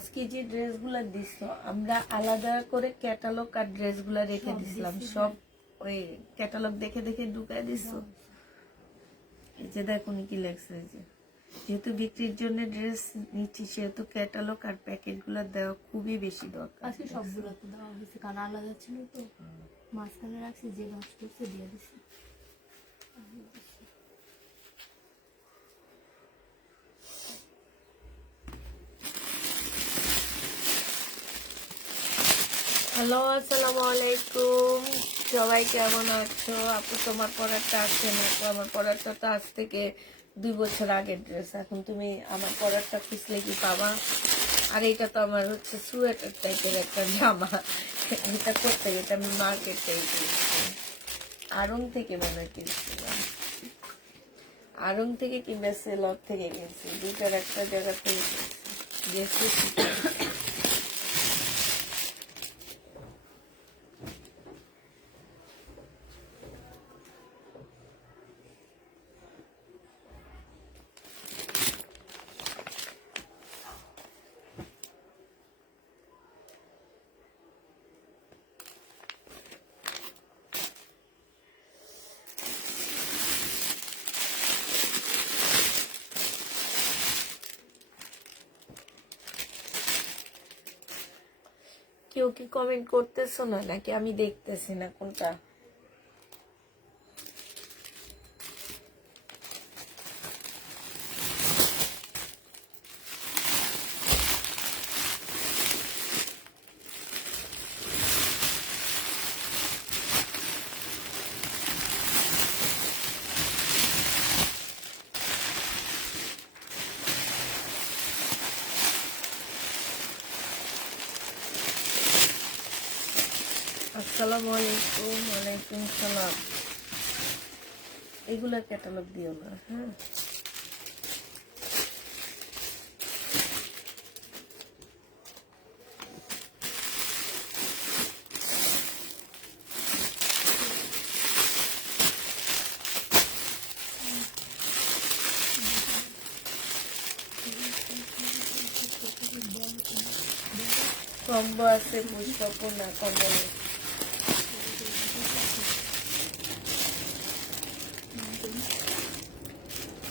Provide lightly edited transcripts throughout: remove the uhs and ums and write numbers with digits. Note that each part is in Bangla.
আজকে যে ড্রেসগুলো দিছো আমরা আলাদা করে ক্যাটালগ আর ড্রেসগুলো রেখে দিছিলাম, সব ওই ক্যাটালগ দেখে দেখে ঢুকাই দিছো। এই যে দেখো কি লাগছে, যে যেহেতু বিক্রির জন্য ড্রেস নিচ্ছি সেহেতু ক্যাটালগ আর প্যাকেট গুলো দেওয়া খুবই বেশি দরকার। আজকে সবগুলো তো দেওয়া হয়েছে, কারণ আলাদা ছিল তো, মাঝখানে রাখছি, যে নষ্ট করছে দিয়ে দিছি। হ্যালো, আসসালামু আলাইকুম, সবাই কেমন আছো? আপু তোমার পড়াটা আসছে না, তো আমার পড়াটা তো আজ থেকে 2 বছর আগের ড্রেস, এখন তুমি আমার পড়াটা খুঁজলে কি পাবা? আর এটা তো আমার হচ্ছে সোয়েটার টাইপের একটা জামা, এটা করতে গেছে আমি মার্কেট থেকে কিনছি, আড়ং থেকে মনে হয় কিনছিলাম, আড়ং থেকে কিংবা সেলর থেকে কিনছি, দুইটার একটা জায়গা থেকে কিনছি। কেউ কি কমেন্ট করতেছো না, নাকি আমি দেখতেছি না কোনটা? আসসালামু আলাইকুম। ওয়ালাইকুম সালাম। এগুলা ক্যাটালগ দিও না, হ্যাঁ? কম্বো আছে, বুঝবো না কম্বো নেই।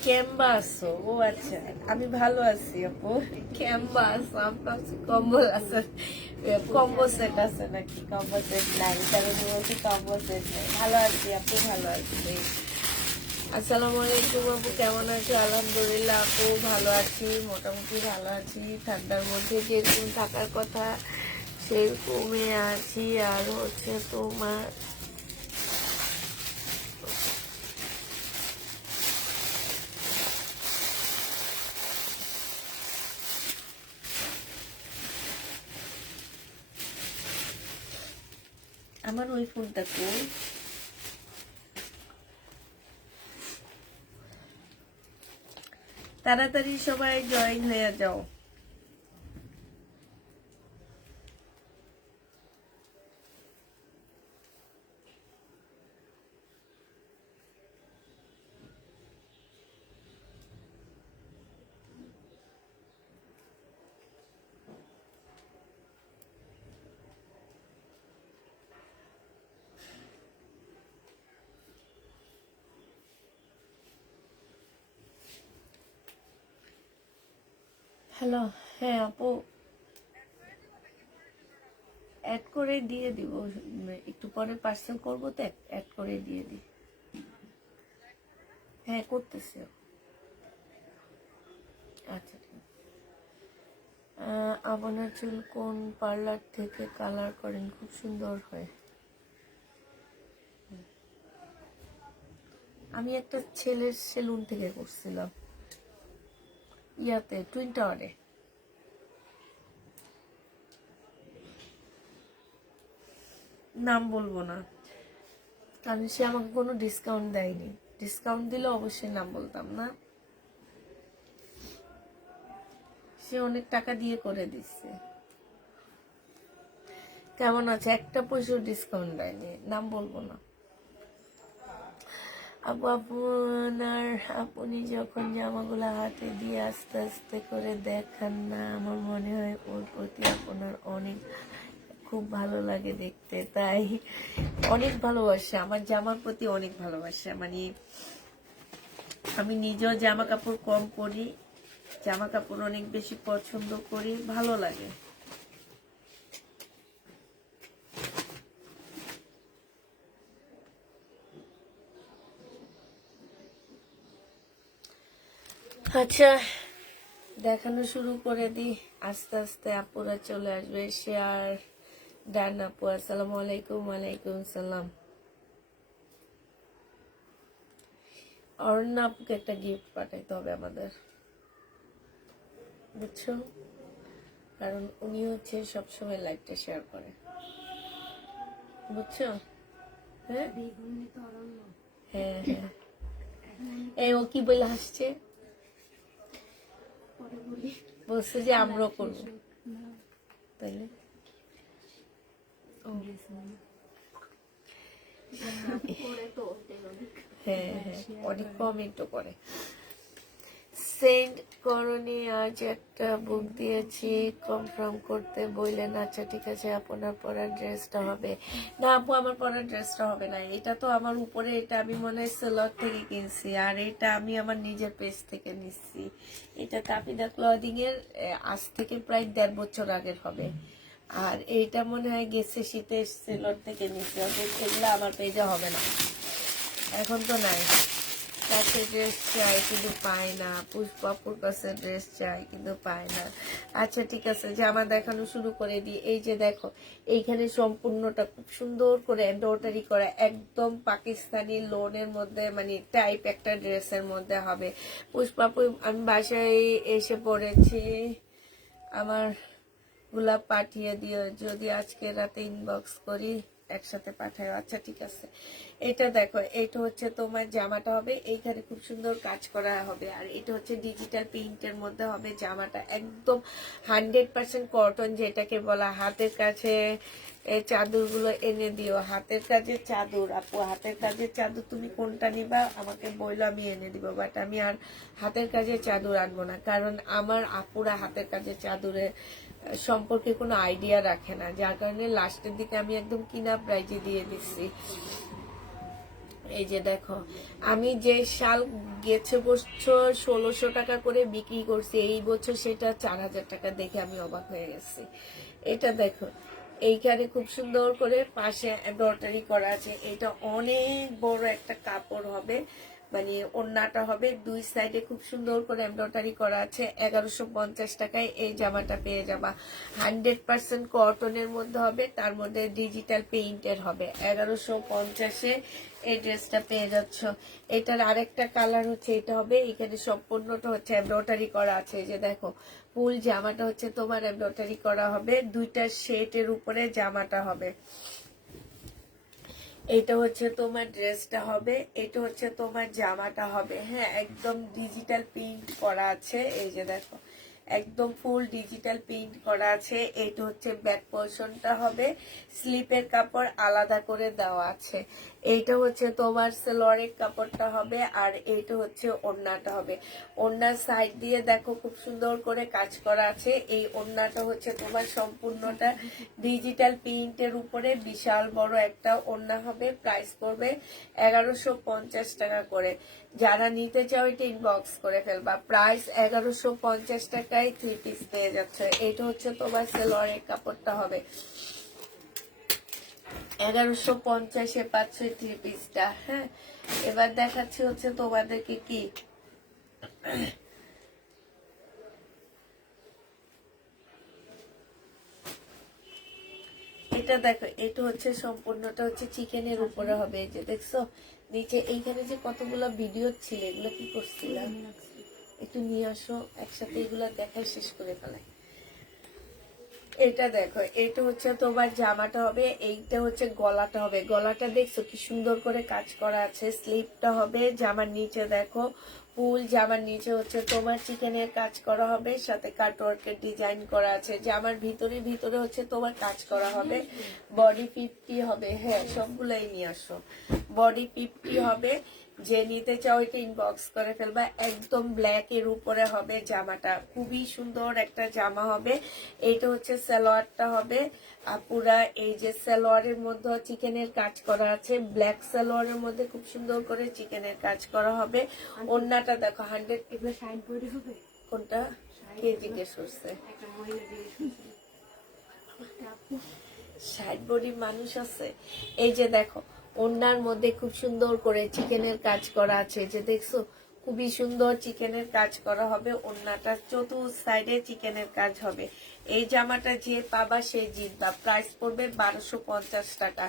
ক্যাম্বাস, ও আচ্ছা, আমি ভালো আছি আপু। ক্যাম্বাস আমার কম্বল আছে, কম্বো সেট আছে নাকি? কম্বো সেট নাই, তাহলে বলছি কম্বো সেট নেই। ভালো আছি আপু, ভালো আছি। আসসালামু আলাইকুম আপু, কেমন আছো? আলহামদুলিল্লাহ আপু, ভালো আছি, মোটামুটি ভালো আছি। ঠান্ডার মধ্যে যেরকম থাকার কথা সেরকমই আছি। আর হচ্ছে তোমার আমার ওই ফোনটা কই? তাড়াতাড়ি সবাই জয়েন হয়ে যাও। হ্যালো, হ্যাঁ আপু, অ্যাড করে দিয়ে দিব, একটু পরে পার্সেল করবো তো অ্যাড করে দিয়ে দিই। হ্যাঁ করতেছি। আচ্ছা ঠিক আছে। আপনার চুল কোন পার্লার থেকে কালার করেন? খুব সুন্দর হয়। আমি একটা ছেলের সেলুন থেকে করছিলাম, ইয়াতে টুইন টাওয়ারে। নাম বলবো না, কারণ সে আমাকে কোনো ডিসকাউন্ট দেয়নি। ডিসকাউন্ট দিলে অবশ্যই নাম বলতাম না। সে অনেক টাকা দিয়ে করে দিচ্ছে। কেমন আছে? একটা পয়সাও ডিসকাউন্ট দেয়নি, নাম বলবো না। আপনার আপনি যখন জামাগুলো হাতে দিয়ে আস্তে আস্তে করে দেখান না, আমার মনে হয় ওর প্রতি আপনার অনেক খুব ভালো লাগে দেখতে, তাই অনেক ভালোবাসে আমার জামার প্রতি, অনেক ভালোবাসে। মানে আমি নিজেও জামা কাপড় কম পরি, জামা কাপড় অনেক বেশি পছন্দ করি, ভালো লাগে। আচ্ছা, দেখানো শুরু করে দিই, আস্তে আস্তে আপুরা চলে আসবে। শেয়ার ডান আপু, আসসালামু আলাইকুম। ওয়ালাইকুম সালাম। অরণ্য আপুকে একটা গিফট পাঠাইতে হবে আমাদের, বুঝছো, কারণ উনি হচ্ছে সবসময় লাইভটা শেয়ার করে, বুঝছো? হ্যাঁ হ্যাঁ হ্যাঁ। এই ও কি বলে হাসছে, বলছে যে আমরাও করবো, তাইলে হ্যাঁ হ্যাঁ, অনেক কমেন্টও করে। সেন্ড করনি, আজ একটা বুক দিয়েছি কনফার্ম করতে বললেন। আচ্ছা ঠিক আছে, আপনার পরার ড্রেসটা হবে না আপু? আমার পরার ড্রেসটা হবে না, এটা তো আমার উপরে, এটা আমি মনে হয় সেলর থেকে কিনছি, আর এটা আমি আমার নিজের পেজ থেকে নিচ্ছি। এটা তাপিদা ক্লদিং এর আজ থেকে প্রায় 1.5 বছর আগের হবে। আর এইটা মনে হয় গেছে শীতের সেলর থেকে নিচ্ছি, এগুলো আমার পেজে হবে না, এখন তো নাই। কাছে ড্রেস চাই কিন্তু পাই না, পুষ্পাপুর কাছে ড্রেস চাই কিন্তু পাই না। আচ্ছা ঠিক আছে, জামা দেখানো শুরু করে দিই। এই যে দেখো, এইখানে সম্পূর্ণটা খুব সুন্দর করে এমব্রয়ডারি করা, একদম পাকিস্তানি লোনের মধ্যে, মানে টাইপ একটা ড্রেসের মধ্যে হবে। পুষ্পাপুর আমি বাসায় এসে পড়েছি, আমার গোলাপ পাঠিয়ে দিও, যদি আজকে রাতে ইনবক্স করি একসাথে পাঠায়। আচ্ছা ঠিক আছে। এটা দেখো, এটা হচ্ছে তোমার জামাটা হবে, এইখানে খুব সুন্দর কাজ করা হবে, আর এটা হচ্ছে ডিজিটাল প্রিন্টের মধ্যে হবে জামাটা, একদম 100% কটন, যেটাকে বলা হাতের কাছে। এই চাদরগুলো এনে দিও, হাতের কাজের চাদর আপু, হাতের কাজের চাদর তুমি কোনটা নিবা আমাকে বললো, আমি এনে দিব, বাট আমি আর হাতের কাজের চাদর আনবো না, কারণ আমার আপুরা হাতের কাজের চাদরের সম্পর্কে কোনো আইডিয়া রাখে না, যার কারণে লাস্টের দিকে আমি একদম কিনা প্রাইজে দিয়ে দিচ্ছি। এই যে দেখো, আমি যে শাল গেছে বছর 1600 টাকা করে বিক্রি করছি, এই বছর সেটা 4000 টাকা দেখে আমি অবাক হয়ে গেছি। এটা দেখো, এইখানে খুব সুন্দর করে পাশে এমব্রয়ডারি করা আছে, এটা অনেক বড় একটা কাপড় হবে, মানে ওড়নাটা হবে দুই সাইডে খুব সুন্দর করে এমব্রয়ডারি করা আছে। 1150 টাকায় এই জামাটা পেয়ে যাবা, 100% কটনের মধ্যে হবে, তার মধ্যে ডিজিটাল পেইন্টের হবে। 1150-এ এই ড্রেসটা পেয়ে যাচ্ছ। এটার আরেকটা কালার হচ্ছে এটা হবে, এখানে সম্পূর্ণটা হচ্ছে এমব্রয়ডারি করা আছে। এই যে দেখো, ফুল জামাটা হচ্ছে তোমার এমব্রয়ডারি করা হবে, দুইটা শেডের উপরে জামাটা হবে। এটা হচ্ছে তোমার ড্রেসটা হবে, এটা হচ্ছে তোমার জামাটা হবে। হ্যাঁ, একদম ডিজিটাল প্রিন্ট করা আছে, এই যে দেখো একদম ফুল ডিজিটাল প্রিন্ট করা আছে। এটা হচ্ছে ব্যাক পোর্শনটা হবে, স্লিপের কাপড় আলাদা করে দেওয়া আছে। এইটা হচ্ছে তোমার সেলোয়ারের কাপড়টা হবে, আর এইটা হচ্ছে ওড়নাটা হবে। ওড়নার সাইড দিয়ে দেখো খুব সুন্দর করে কাজ করা আছে। এই ওড়নাটা হচ্ছে তোমার সম্পূর্ণটা ডিজিটাল প্রিন্টের উপরে বিশাল বড় একটা ওড়না হবে। প্রাইস পড়বে 1150 টাকা করে। যারা নিতে চাও এটা ইনবক্স করে ফেলবা। প্রাইস 1150 টাকায় 3 পিস পেয়ে যাচ্ছে। এটা হচ্ছে তোমার সেলোয়ারের কাপড়টা হবে, 1150-এ পাচ্ছ 3 পিসটা। হ্যাঁ, এবার দেখাচ্ছি হচ্ছে তোমাদেরকে কি, এটা দেখো, এটা হচ্ছে সম্পূর্ণটা হচ্ছে চিকেনের উপরে হবে। এই যে দেখছো নিচে এইখানে যে কতগুলো ভিডিও ছিল, এগুলো কি করছিলাম, একটু নিয়ে আসো একসাথে, এগুলো দেখা শেষ করে ফেলাই। এটা দেখো, এটা হচ্ছে তোমার জামাটা হবে, এইটা হচ্ছে গলাটা হবে। গলাটা দেখছো কি সুন্দর করে কাজ করা আছে। স্লিপটা হবে, জামার নিচে দেখো ফুল, জামার নিচে হচ্ছে তোমার চিকেনের কাজ করা হবে, সাথে কাটওয়ার্কের ডিজাইন করা আছে। জামার ভিতরে ভিতরে হচ্ছে তোমার কাজ করা হবে। বডি 50 হবে, হ্যাঁ সবগুলাই নিয়ে আসো। বডি 50 হবে, যে নিতে চাও এটা ইনবক্স করে ফেলবা। একদম ব্ল্যাক এর উপরে হবে জামাটা, খুবই সুন্দর একটা জামা হবে। এইটা হচ্ছে সালোয়ারটা হবে পুরা, এই যে সালোয়ারের মধ্যে চিকেনের কাজ করা আছে, ব্ল্যাক সালোয়ারের মধ্যে খুব সুন্দর করে চিকেনের কাজ করা হবে। ওড়নাটা দেখো 100। এগুলো 60 বডি হবে। কোনটা কে জিজ্ঞেস করছে? একটা মহিলা জিজ্ঞেস করছে। একটা আপু 60 বডি মানুষ আছে। এই যে দেখো ওড়নার মধ্যে খুব সুন্দর করে চিকেনের কাজ করা আছে, যে দেখছো খুবই সুন্দর চিকেনের কাজ করা হবে। ওড়নাটা চতুর্থ সাইডে চিকেনের কাজ হবে। এই জামাটা যে পাবা সে জিতবা। প্রাইস পড়বে 1250 টাকা।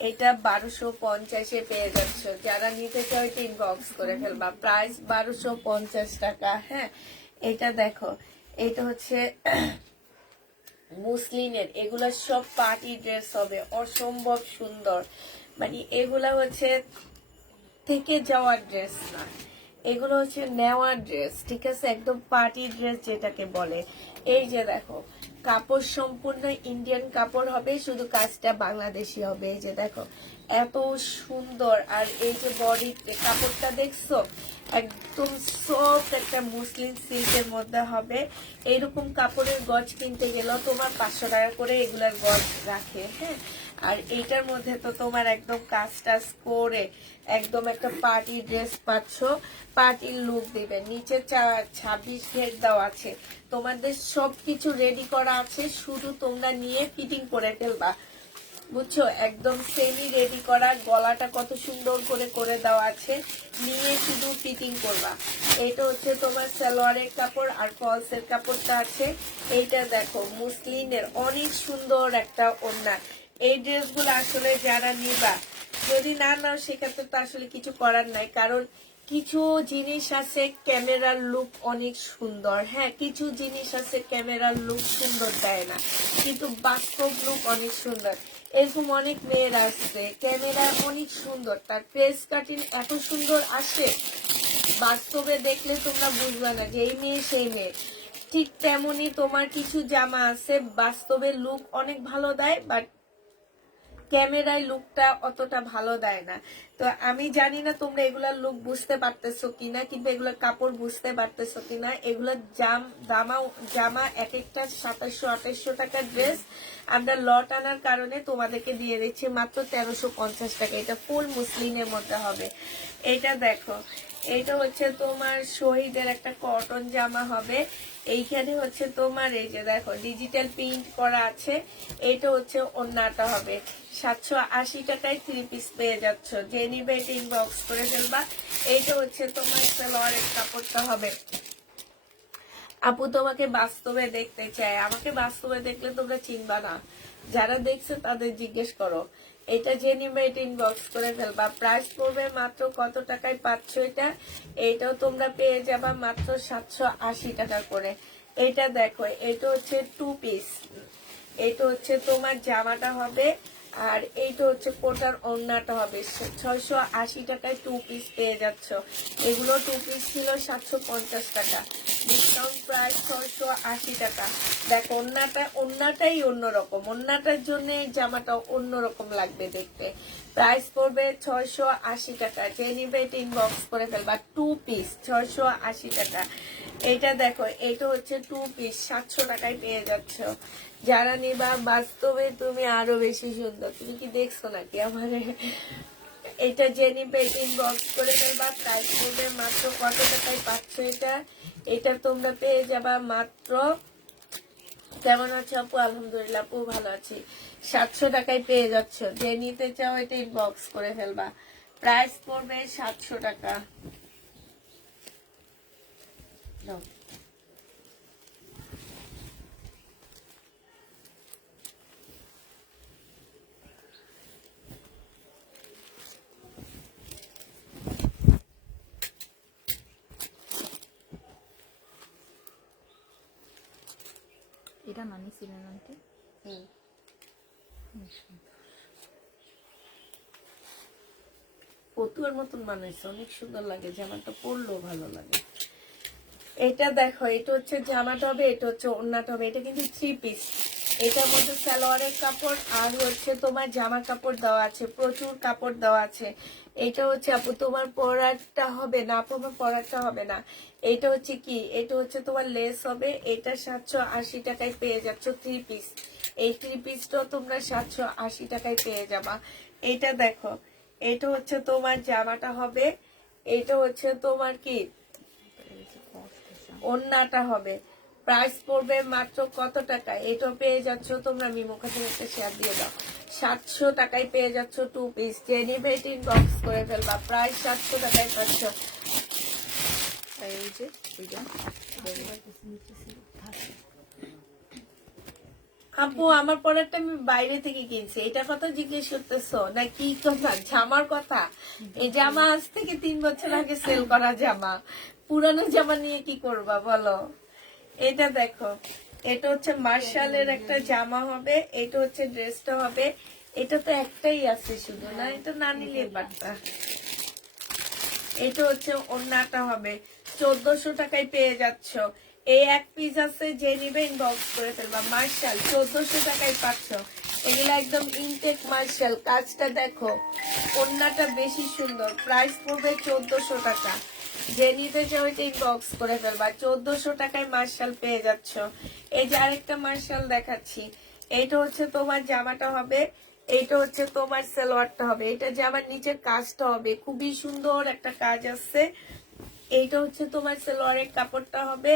এটা 1250-এ পেয়ে যাচ্ছ। যারা নিতে চাও এটা ইনবক্স করে ফেলবা। প্রাইস 1250 টাকা। হ্যাঁ, এটা দেখো, এটা হচ্ছে মুসলিনের, এগুলা সব পার্টি ড্রেস হবে, অসম্ভব সুন্দর। মানে এগুলা হচ্ছে থেকে যাওয়ার ড্রেস না, এগুলো হচ্ছে নেওয়ার ড্রেস, ঠিক আছে? একদম পার্টি ড্রেস যেটাকে বলে। এই যে দেখো কাপড় সম্পূর্ণ ইন্ডিয়ান কাপড় হবে, শুধু কাজটা বাংলাদেশি হবে। এই যে দেখো এত সুন্দর। আর এই যে বডি কাপড়টা দেখছো, একদম সফট একটা মুসলিম সিল্কের মধ্যে হবে। এইরকম কাপড়ের গজ কিনতে গেলেও তোমার 500 টাকা করে এগুলার গজ রাখে। হ্যাঁ, আর এইটার মধ্যে তো তোমার একদম কাজ টাজ করে একদম একটা পার্টি ড্রেস পাচ্ছ, পার্টির লুক দিবে। নিচে 26 ঘের দেওয়া আছে, তোমাদের সবকিছু রেডি করা আছে, শুধু তোমরা নিয়ে ফিটিং করে ফেলবা, বুঝছো? একদম সেমি রেডি করা, গলাটা কত সুন্দর করে করে দেওয়া আছে, নিয়ে শুধু ফিটিং করবা। এইটা হচ্ছে তোমার সালোয়ারের কাপড়, আর ফলসের কাপড়টা আছে। এইটা দেখো মুসলিনের অনেক সুন্দর একটা ওড়না। এই ড্রেসগুলো আসলে যারা নিবা, যদি না নাও সেক্ষেত্রে তো আসলে কিছু করার নাই, কারণ কিছু জিনিস আছে ক্যামেরার লুক অনেক সুন্দর। হ্যাঁ, কিছু জিনিস আছে ক্যামেরার লুক সুন্দর দেয় না, কিন্তু বাস্তব লুক অনেক সুন্দর। এরকম অনেক মেয়েরা আসছে, ক্যামেরা অনেক সুন্দর, তার ফেস কাটিং এত সুন্দর আসে, বাস্তবে দেখলে তোমরা বুঝবে না যে এই মেয়ে সেই মেয়ে। ঠিক তেমনি তোমার কিছু জামা আছে বাস্তবে লুক অনেক ভালো দেয়, বাট ক্যামেরায় লুকটা অতটা ভালো দেয় না। তো আমি জানি না তোমরা এগুলার লুক বুঝতে পারতেছো কিনা, কিংবা এগুলোর কাপড় বুঝতে পারতেছো কিনা। এগুলোর জামা এক একটা 2700-2800 টাকার ড্রেস, আমরা লট আনার কারণে তোমাদেরকে দিয়ে দিচ্ছি মাত্র 1350 টাকা। এটা ফুল মুসলিনের মধ্যে হবে। এটা দেখো, এটা হচ্ছে তোমার শহীদের একটা কটন জামা হবে। এইখানে হচ্ছে তোমার এই যে দেখো ডিজিটাল প্রিন্ট করা আছে। এটা হচ্ছে ওড়নাটা হবে। 780 টাকায় 3 পিস পেয়ে যাচ্ছ। যে নিবে এটা ইনবক্স করে ফেলবা। এইটা হচ্ছে তোমার সালোয়ারের কাপড়টা হবে। আপু তোমাকে বাস্তবে দেখতে চাই, আমাকে বাস্তবে দেখলে তোমরা চিনবা না, যারা দেখছে তাদের জিজ্ঞেস করো। এটা যে নিবে এটা ইনবক্স করে ফেলবা। প্রাইস পড়বে মাত্র কত টাকায় পাচ্ছ এটা? এইটাও তোমরা পেয়ে যাবা মাত্র 780 টাকা করে। এটা দেখো, এটা হচ্ছে 2 পিস। এটা হচ্ছে তোমার জামাটা হবে, আর এইটা হচ্ছে কোটার ওড়নাটা হবে। 680 টাকায় 2 পিস পেয়ে যাচ্ছ। এগুলো 2 পিস ছিল 750 টাকা, ডিসকাউন্ট প্রাইস 680 টাকা। দেখো ওড়নাটাই অন্যরকম, ওড়নাটার জন্য এই জামাটা অন্যরকম লাগবে দেখতে। প্রাইস পড়বে 680 টাকা। যে নিবে এটা ইনবক্স করে ফেলবা। 2 পিস 680 টাকা। এটা দেখো, এটা হচ্ছে 2 পিস 700 টাকায় পেয়ে যাচ্ছ। যারা নিবা বাস্তবে তুমি আরো বেশি সুন্দর, তুমি কি দেখছো নাকি আমার? এটা যে নিবে ইনবক্স করে ফেলবা। প্রাইস পড়বে মাত্র কত টাকায় পাচ্ছ এটা? এটা তোমরা পেয়ে যাবা মাত্র, কেমন আছো আপু? আলহামদুলিল্লাহ আপু ভালো আছি। 700 টাকায় পেয়ে যাচ্ছ। যে নিতে চাও এটা ইনবক্স করে ফেলবা। প্রাইস পড়বে 700 টাকা। নাও। এটা মানিয়েছিলেন আন্টি? পতুয়ার মতন বানাইছে, অনেক সুন্দর লাগে, জামাটা পরলেও ভালো লাগে। এটা দেখো, এটা হচ্ছে জামাটা হবে, এটা হচ্ছে ওড়নাটা হবে। এটা কিন্তু 3 পিস। এটার মধ্যে সালোয়ারের কাপড় আর হচ্ছে তোমার জামা কাপড় দেওয়া আছে, প্রচুর কাপড় দেওয়া আছে। এটা হচ্ছে আপু তোমার পরাটা হবে না, আপু আমার পরাটা হবে না। এটা হচ্ছে কি, এটা হচ্ছে তোমার লেস হবে, এটা 780 টাকায় পেয়ে যাচ্ছ 3 পিস। এই 3 পিসটাও তোমরা 780 টাকায় পেয়ে যাবা। এটা দেখো, এটা হচ্ছে তোমার জামাটা হবে, এটা হচ্ছে তোমার কি ওড়নাটা হবে। প্রাইস পড়বে মাত্র কত টাকা, এটা পেয়ে যাচ্ছ তোমরা, মিমোকা থেকে একটা শেয়ার দিয়ে দাও, 700 টাকায় পেয়ে যাচ্ছ 2 পিস। যে নিবে ইনবক্স করে ফেলবা, প্রাইস 700 টাকায় পাচ্ছ। এই যে ওইটা আপু আমার পরেরটা আমি বাইরে থেকে কিনছি, এটা কথা জিজ্ঞেস করতেছো না কি কথা, জামার কথা? এই জামা আজ থেকে 3 বছর আগে সেল করা জামা, পুরানো জামা নিয়ে কি করবা বলো। এটা দেখো, এটা হচ্ছে মার্শালের একটা জামা হবে, এটা হচ্ছে ড্রেসটা হবে। এটা তো একটাই আছে শুধু না, এটা না নিলে পারতা। এটা হচ্ছে ওড়নাটা হবে, 1400 টাকায় পেয়ে যাচ্ছ। এই এক পিস আছে, যে নিবে ইনবক্স করে ফেলবা। মার্শাল 1400 টাকায় পাচ্ছ, এগুলো একদম ইনটেক মার্শাল। কাজটা দেখো, ওড়নাটা বেশি সুন্দর, প্রাইস পড়বে 1400 টাকা। যে নিতে চাও এটা ইনবক্স করে ফেলবা, 1400 টাকায় মার্শাল পেয়ে যাচ্ছ। এই যে আরেকটা মার্শাল দেখাচ্ছি, এইটা হচ্ছে তোমার জামাটা হবে, এইটা হচ্ছে তোমার সালোয়ারটা হবে। এটা যে আমার নিচের কাজটা হবে, খুবই সুন্দর একটা কাজ আছে। এইটা হচ্ছে তোমার সালোয়ারের কাপড়টা হবে,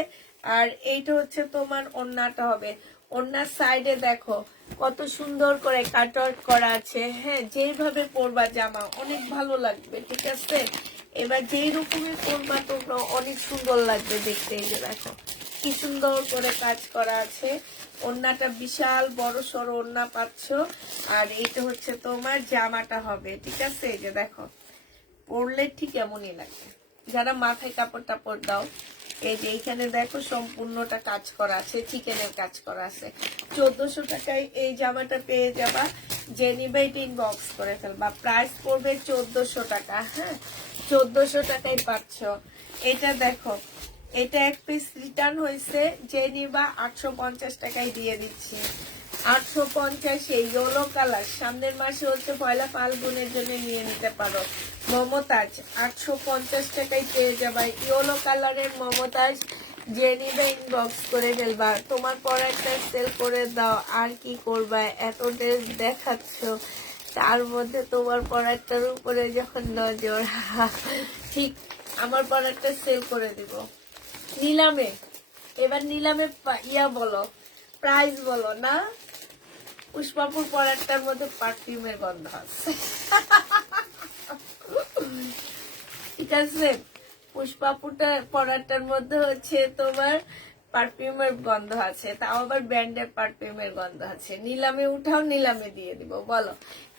আর এইটা হচ্ছে তোমার ওড়নাটা হবে। ওড়নার সাইডে দেখো কত সুন্দর করে কাটওয়ার্ক করা আছে। হ্যাঁ, যেইভাবে পরবা জামা অনেক ভালো লাগবে, ঠিক আছে? এবার যেই রকমের পরবা তোমরা অনেক সুন্দর লাগবে দেখতে। এই যে দেখো কি সুন্দর করে কাজ করা আছে। ওড়নাটা বিশাল বড় সড়ো ওড়না পাচ্ছ, আর এইটা হচ্ছে তোমার জামাটা হবে, ঠিক আছে? এই যে দেখো, পরলে ঠিক এমনই লাগবে। যারা মাথায় কাপড় টাপড় দাও, এই যে এইখানে দেখো সম্পূর্ণটা কাজ করা আছে, চিকেনের কাজ করা আছে। 1400 টাকায় এই জামাটা পেয়ে যাবা। যে নিবে এটা ইনবক্স করে ফেলবা, প্রাইস পড়বে 1400 টাকা। হ্যাঁ, 1400 টাকায় পাচ্ছ। এটা দেখো, এটা এক পিস রিটার্ন হয়েছে, যে নিবা 850 টাকায় দিয়ে দিচ্ছি। 850 এই ইয়েলো কালার, সামনের মাসে হচ্ছে পয়লা ফাল্গুনের জন্য নিয়ে নিতে পারো। মমতাজ 850 টাকায় পেয়ে যাবা, ইয়েলো কালারের মমতাজ। যে নিবে ইনবক্স করে ফেলবা। তোমার পরাটা সেল করে দাও, আর কি করবা, এত ড্রেস দেখাচ্ছ, তার মধ্যে তোমার পরাটার উপরে যখন নজর, ঠিক আমার পরাটা সেল করে দিব নিলামে। এবার নিলামে ইয়া বলো, প্রাইস বলো না। পুষ্পাপুর পরাটার মধ্যে পারফিউমের গন্ধ আছে, ঠিক আছে? পুষ্পাপুরটা পরাটার মধ্যে হচ্ছে তোমার পারফিউমের গন্ধ আছে, তাও আবার ব্র্যান্ডের পারফিউমের গন্ধ আছে। নিলামে উঠাও, নিলামে দিয়ে দিব, বলো।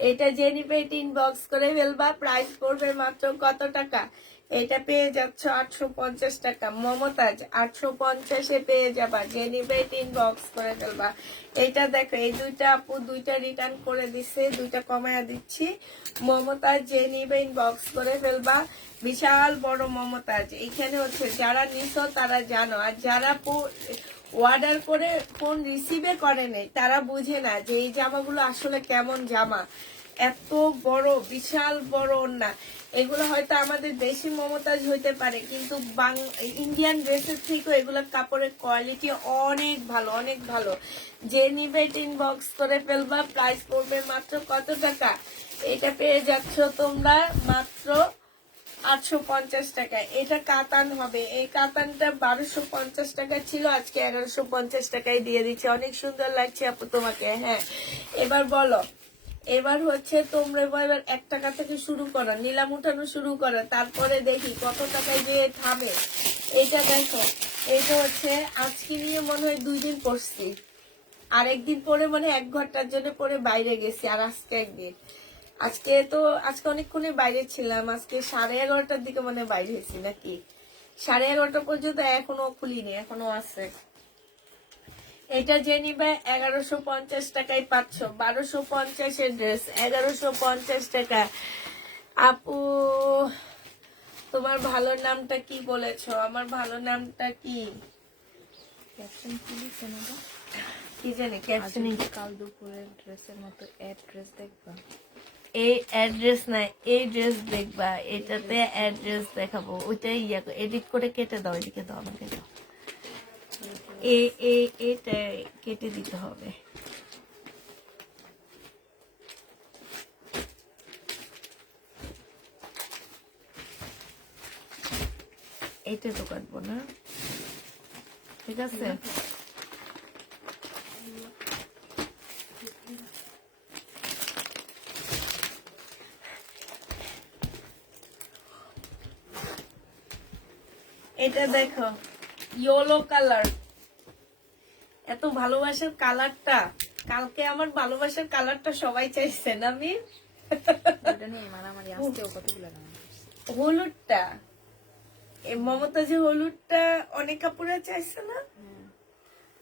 এটা যে নিবে এটা ইনবক্স করে ফেলবা, প্রাইস পড়বে মাত্র কত টাকা? এটা পেয়ে যাচ্ছ 850 টাকা। মমতাজ 850-এ পেয়ে যাবা, যে নিবে এটা ইনবক্স করে ফেলবা। এইটা দেখো, এই দুইটা আপু দুইটা রিটার্ন করে দিচ্ছে, দুইটা কমায়া দিচ্ছি। মমতাজ যে নিবে ইনবক্স করে ফেলবা, বিশাল বড় মমতাজ। এইখানে হচ্ছে যারা নিছো তারা জানো, আর যারা অর্ডার করে ফোন রিসিভে করে নেই তারা বুঝে না যে এই জামাগুলো আসলে কেমন জামা। এত বড় বিশাল বড় ওড়না, এগুলো হয়তো আমাদের দেশি মমতাজ হইতে পারে, কিন্তু ইন্ডিয়ান ড্রেসের থেকেও এগুলো কাপড়ের কোয়ালিটি অনেক ভালো, অনেক ভালো। যে নিবে ইনবক্স করে ফেলবা, প্রাইস পড়বে মাত্র কত টাকা? এটা পেয়ে যাচ্ছ তোমরা মাত্র 850 টাকায়। এটা কাতান হবে, এই কাতানটা 1250 টাকা ছিল, আজকে 1150 টাকায় দিয়ে দিচ্ছে। অনেক সুন্দর লাগছে আপু তোমাকে। হ্যাঁ, এবার বলো, এবার হচ্ছে তোমরা এবার 1 টাকা থেকে শুরু করো, নিলাম উঠানো শুরু করো, তারপরে দেখি কত টাকায় যে থামে। এইটা দেখো, এটা হচ্ছে আজকে নিয়ে মনে হয় 2 দিন পরছি, আর একদিন পরে মানে 1 ঘন্টার জন্য পরে বাইরে গেছি, আর আজকে একদিন। আজকে অনেকক্ষণই বাইরে ছিলাম, আজকে 11:30টার দিকে মানে বাইরে হয়েছি নাকি, 11:30 পর্যন্ত এখনো খুলিনি, এখনো আছে। এটা যে নিবে 1150 টাকায় পাচ্ছ, 1250-এর ড্রেস 1150 টাকা। আপু তোমার ভালো নামটা কি বলেছো? আমার ভালো নামটা কি ক্যাপশন কি লিখছেন ওটা? কি জানি, ক্যাপশনে কাল দুপুরের ড্রেসের মতো ড্রেস দেখবা। এই অ্যাড্রেস না, এই ড্রেস দেখবা, এটাতে অ্যাড্রেস দেখাবো, ওইটাই এডিট করে কেটে দাও, এদিকে দাও, আমাকে দাও, এটা কেটে দিতে হবে। এইটা তো কাটবো না, ঠিক আছে? এটা দেখো, ইয়েলো কালার, এত ভালোবাসার কালারটা, কালকে আমার ভালোবাসার কালারটা সবাই চাইছেন, আমি ওটা নিয়ে মারামারি আজকেও কতগুলো রান্না করছি। হলুদটা, এই মমতাজি হলুদটা অনেক কাপড়ে চাইছে না,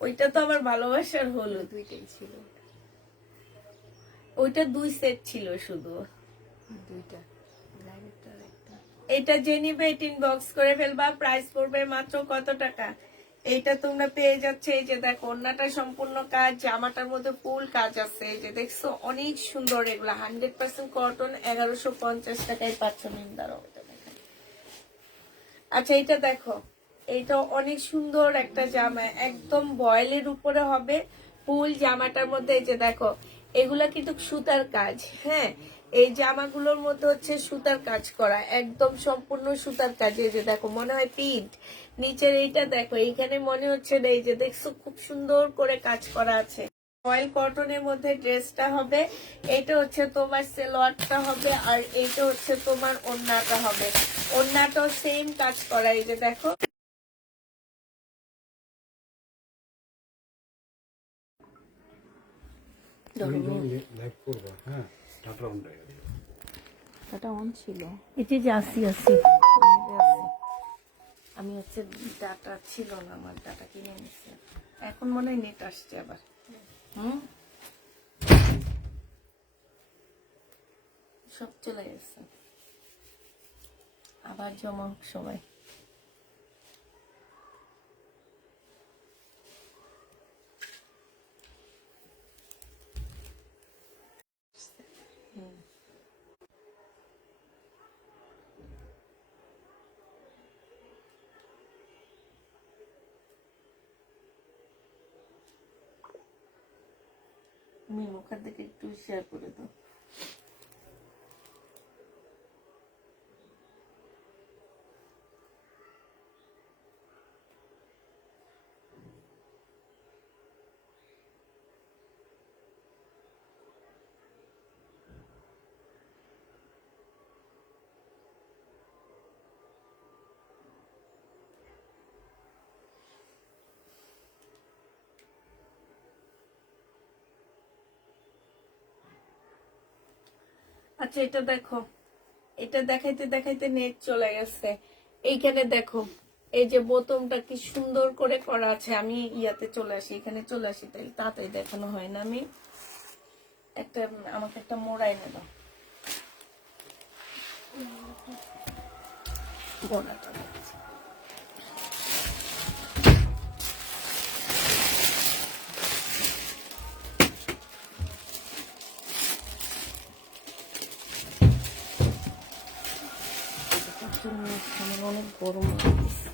ওইটা তো আমার ভালোবাসার হলুদ। দুইটাই ছিল, ওইটা 2 সেট ছিল শুধু। দুইটা লাইভেরটা আর একটা। এটা যে নিবে 18 বক্স করে ফেলবা, প্রাইস পড়বে মাত্র কত টাকা? এইটা তোমরা পেয়ে যাচ্ছে, এই যে দেখো ওড়নাটা সম্পূর্ণ কাজ, জামাটার মধ্যে ফুল কাজ আছে, এই যে দেখছো অনেক সুন্দর, এগুলা 100% কটন, 1150 টাকায় পাচ্ছ নিন্দারও। আচ্ছা এইটা দেখো, এইটা অনেক সুন্দর একটা জামা, একদম বয়েলের উপরে হবে, ফুল জামাটার মধ্যে, এই যে দেখো এগুলা কিন্তু সুতার কাজ, হ্যাঁ এই জামাগুলোর মধ্যে হচ্ছে সুতার কাজ করা, একদম সম্পূর্ণ সুতার কাজ, এই যে দেখো মনে হয় প্রিন্ট, নিচের এইটা দেখো এইখানে মনে হচ্ছে না, এই যে দেখছো খুব সুন্দর করে কাজ করা আছে, অয়েল কটনের মধ্যে ড্রেসটা হবে, এটা হচ্ছে তোমার সালোয়ারটা হবে, আর এইটা হচ্ছে তোমার ওড়নাটা হবে, ওড়নাটাও সেম কাজ করা, এই যে দেখো। ওটা অন ছিল। এটি যে আসি আমি হচ্ছে ডাটা ছিল না, আমার ডাটা কিনে নিচ্ছে, এখন মনে হয় নেট আসছে আবার। সব চলে গেছে, আবার জমা হোক সবাই। তুমি মুখের দিকে একটু শেয়ার করে দাও। আচ্ছা এটা দেখো, এটা দেখাইতে দেখাইতে নেট চলে গেছে, এইখানে দেখো এই যে বোতামটা কি সুন্দর করে করা আছে, আমি ইয়াতে চলে আসি, এখানে চলে আসি, তাই তাড়াতাড়ি দেখানো হয় না, আমি একটা, আমাকে একটা মোড়াই নেব, মোড়াটা দেখছি। আমার অনেক গরম লাগছে।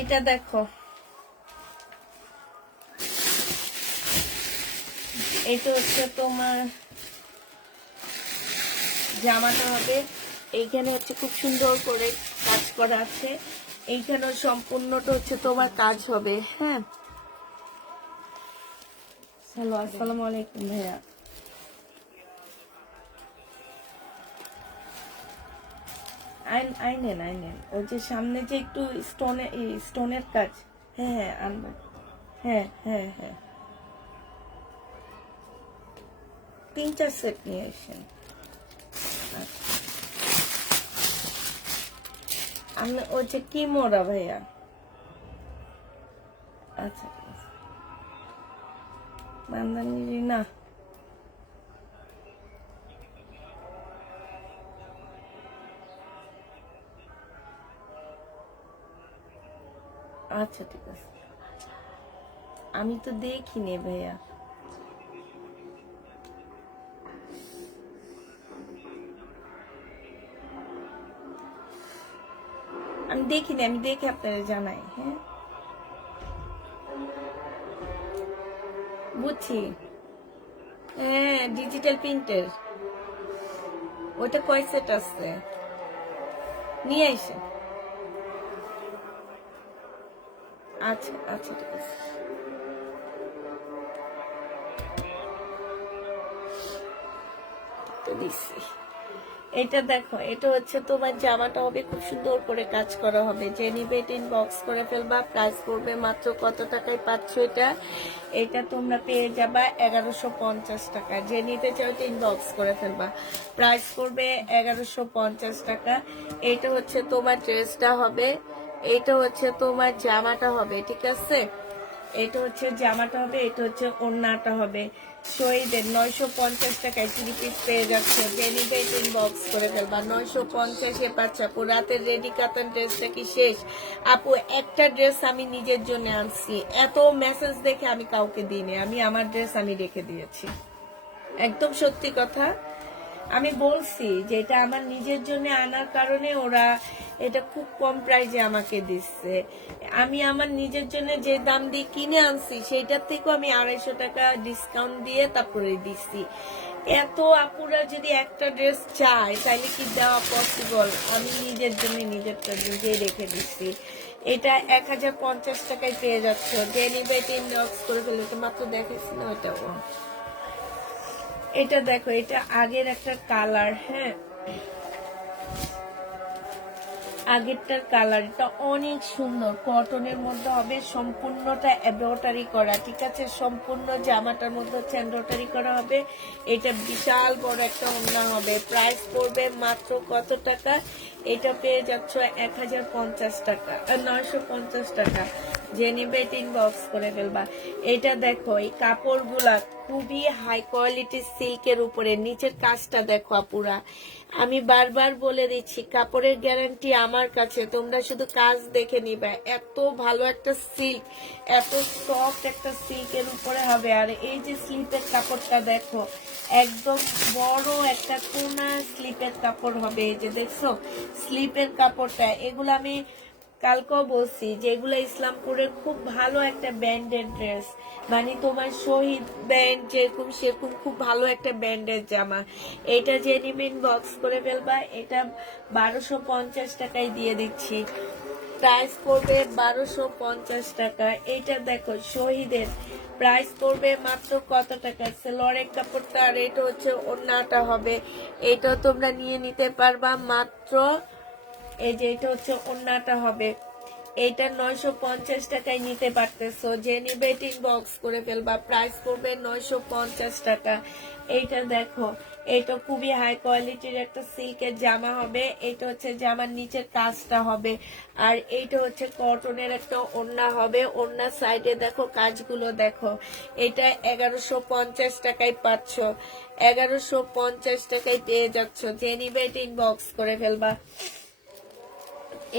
এটা দেখো, এটা হচ্ছে তোমার জামাটা হবে, এইখানে হচ্ছে খুব সুন্দর করে কাজ করা আছে, এইখানে সম্পূর্ণটা হচ্ছে তোমার কাজ হবে, হ্যাঁ। হ্যালো, আসসালামু আলাইকুম ভাইয়া। আইনেন ওই যে সামনে যে একটু স্টোনের কাজ, হ্যাঁ হ্যাঁ আনবেন, হ্যাঁ হ্যাঁ হ্যাঁ 3-4 সেট নিয়ে এসেন। আচ্ছা আমি ওই যে কি মোড়া ভাইয়া, আচ্ছা ঠিক আছে, বান্দানি না, আচ্ছা ঠিক আছে, আমি তো দেখিনি ভাইয়া। আমি দেখিনি, আমি দেখে আপনারা জানাই। হ্যাঁ বুঝছি। হ্যাঁ ডিজিটাল প্রিন্টের ওটা কয় সেট আছে, নিয়ে আইসে। আচ্ছা আচ্ছা ঠিক আছে। তো দিচ্ছি। এটা দেখো, এটা হচ্ছে তোমার জামাটা হবে, খুব সুন্দর করে কাজ করা হবে। যে নিবে এটা ইনবক্স করে ফেলবা। প্রাইস পড়বে মাত্র কত টাকায় পাচ্ছ এটা? এটা তোমরা পেয়ে যাবা 1150 টাকা। যে নিতে চাও এটা ইনবক্স করে ফেলবা। প্রাইস পড়বে 1150 টাকা। এটা হচ্ছে তোমার ড্রেসটা হবে, এটা হচ্ছে তোমার জামাটা হবে, ঠিক আছে? এটা হচ্ছে জামাটা হবে, এটা হচ্ছে ওড়নাটা হবে। শহীদের 950 টাকায় 3 পিস পেয়ে যাচ্ছে। ডেলিভারি ইনবক্স করে ফেলবা। 950-এ পাচ্ছে আপু। রাতের রেডি কাতান ড্রেসটা কি শেষ? আপু একটা ড্রেস আমি নিজের জন্য আনছি, এত মেসেজ দেখে আমি কাউকে দিইনি। আমি আমার ড্রেস আমি রেখে দিয়েছি, একদম সত্যি কথা। আমি বলছি যে এটা আমার নিজের জন্য আনার কারণে ওরা এটা খুব কম প্রাইসে আমাকে দিচ্ছে। আমি আমার নিজের জন্য যে দাম দিয়ে কিনে আনছি সেইটার থেকেও আমি 250 টাকা ডিসকাউন্ট দিয়ে তারপরে দিচ্ছি। এত আপুরা যদি একটা ড্রেস চায় তাহলে কি দেওয়া পসিবল? আমি নিজের জন্য নিজেরটা নিজেই রেখে দিচ্ছি। এটা 1050 টাকায় পেয়ে যাচ্ছ। যে নিবে এটা ইনবক্স করে ফেলে। এটা মাত্র দেখেছি না ওটাও। এটা দেখো, এটা আগের একটা কালার। হ্যাঁ আগেরটার কালার, এটা অনেক সুন্দর, কটনের মধ্যে হবে, সম্পূর্ণটা এমব্রয়ডারি করা, ঠিক আছে? সম্পূর্ণ জামাটার মধ্যে হচ্ছে এমব্রয়ডারি করা হবে। এটা বিশাল বড় একটা ওড়না হবে। প্রাইস পড়বে মাত্র কত টাকা? এটা পেয়ে যাচ্ছ 1050 টাকা, 950 টাকা। যে নিবে ইনবক্স করে ফেলবা। এটা দেখো, এই কাপড়গুলা খুবই হাই কোয়ালিটির সিল্কের উপরে। নিচের কাজটা দেখো আপুরা, আমি বারবার বলে দিচ্ছি কাপড়ের গ্যারান্টি আমার কাছে, তোমরা শুধু কাজ দেখে নিবে। এত ভালো একটা সিল্ক, এত সফট একটা সিল্কের উপরে হবে। আর এই যে স্লিপের কাপড়টা দেখো, একদম বড় একটা কোনা স্লিপের কাপড় হবে। এই যে দেখছো স্লিপের কাপড়টা, এগুলো আমি কালকেও বলছি যে এগুলো ইসলামপুরের খুব ভালো একটা ব্র্যান্ডের ড্রেস। মানে তোমার শহীদ ব্র্যান্ড যেরকম সেরকম খুব ভালো একটা ব্র্যান্ডের জামা। এটা যে নিবেন বক্স করে ফেলবা। এটা 1250 টাকায় দিয়ে দিচ্ছি। প্রাইস পড়বে 1250 টাকা। এটা দেখো শহীদের, প্রাইস পড়বে মাত্র কত টাকা? সেলোয়ারের কাপড়টা, আর এটা হচ্ছে ওড়নাটা হবে। এটা তোমরা নিয়ে নিতে পারবা মাত্র, এই যে এটা হচ্ছে ওড়নাটা হবে। এইটা 950 টাকায় নিতে পারতেছো। যে নিবে বক্স করে ফেলবা। প্রাইস পড়বে 950 টাকা। এইটা দেখো, এটা খুবই হাই কোয়ালিটির একটা সিল্কের জামা হবে। এটা হচ্ছে জামার নিচের কাজটা হবে। আর এইটা হচ্ছে কটনের একটা ওড়না হবে। ওড়নার সাইডে দেখো কাজগুলো দেখো। এটা 1150 টাকায় পাচ্ছ। 1150 টাকায় পেয়ে যাচ্ছ। যে নিবে বক্স করে ফেলবা।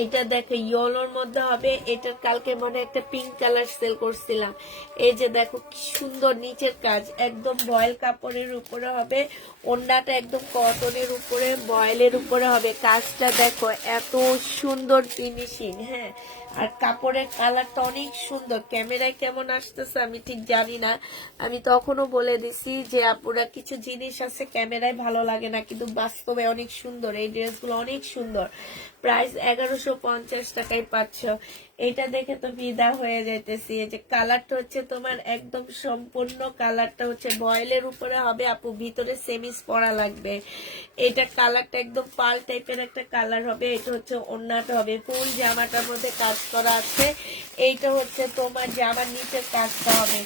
এটা দেখো ইয়েলোর মধ্যে হবে। এটা কালকে মনে একটা পিঙ্ক কালার সেল করছিলাম। এই যে দেখো কি সুন্দর নিচের কাজ, একদম বয়েল কাপড়ের উপরে হবে। ওড়নাটা একদম কটনের উপরে বয়েলের উপরে হবে। কাজটা দেখো এত সুন্দর ফিনিশিং। হ্যাঁ আর কাপড়ের কালারটা অনেক সুন্দর। ক্যামেরায় কেমন আসতেছে আমি ঠিক জানি না। আমি তখনও বলে দিছি যে আপুরা কিছু জিনিস আছে ক্যামেরায় ভালো লাগে না, কিন্তু বাস্তবে অনেক সুন্দর। এই ড্রেসগুলো অনেক সুন্দর। প্রাইস 1150 টাকায় পাচ্ছ। এটা দেখে তো ফিদা হয়ে যাইতেছি। এই যে কালারটা হচ্ছে তোমার একদম সম্পূর্ণ কালারটা হচ্ছে বয়েলের উপরে হবে আপু, ভিতরে সেমিস পরা লাগবে। এটা কালারটা একদম পাল টাইপের একটা কালার হবে। এটা হচ্ছে ওড়নাটা হবে, ফুল জামাটার মধ্যে কাজ করা আছে। এইটা হচ্ছে তোমার জামার নিচের কাজটা হবে।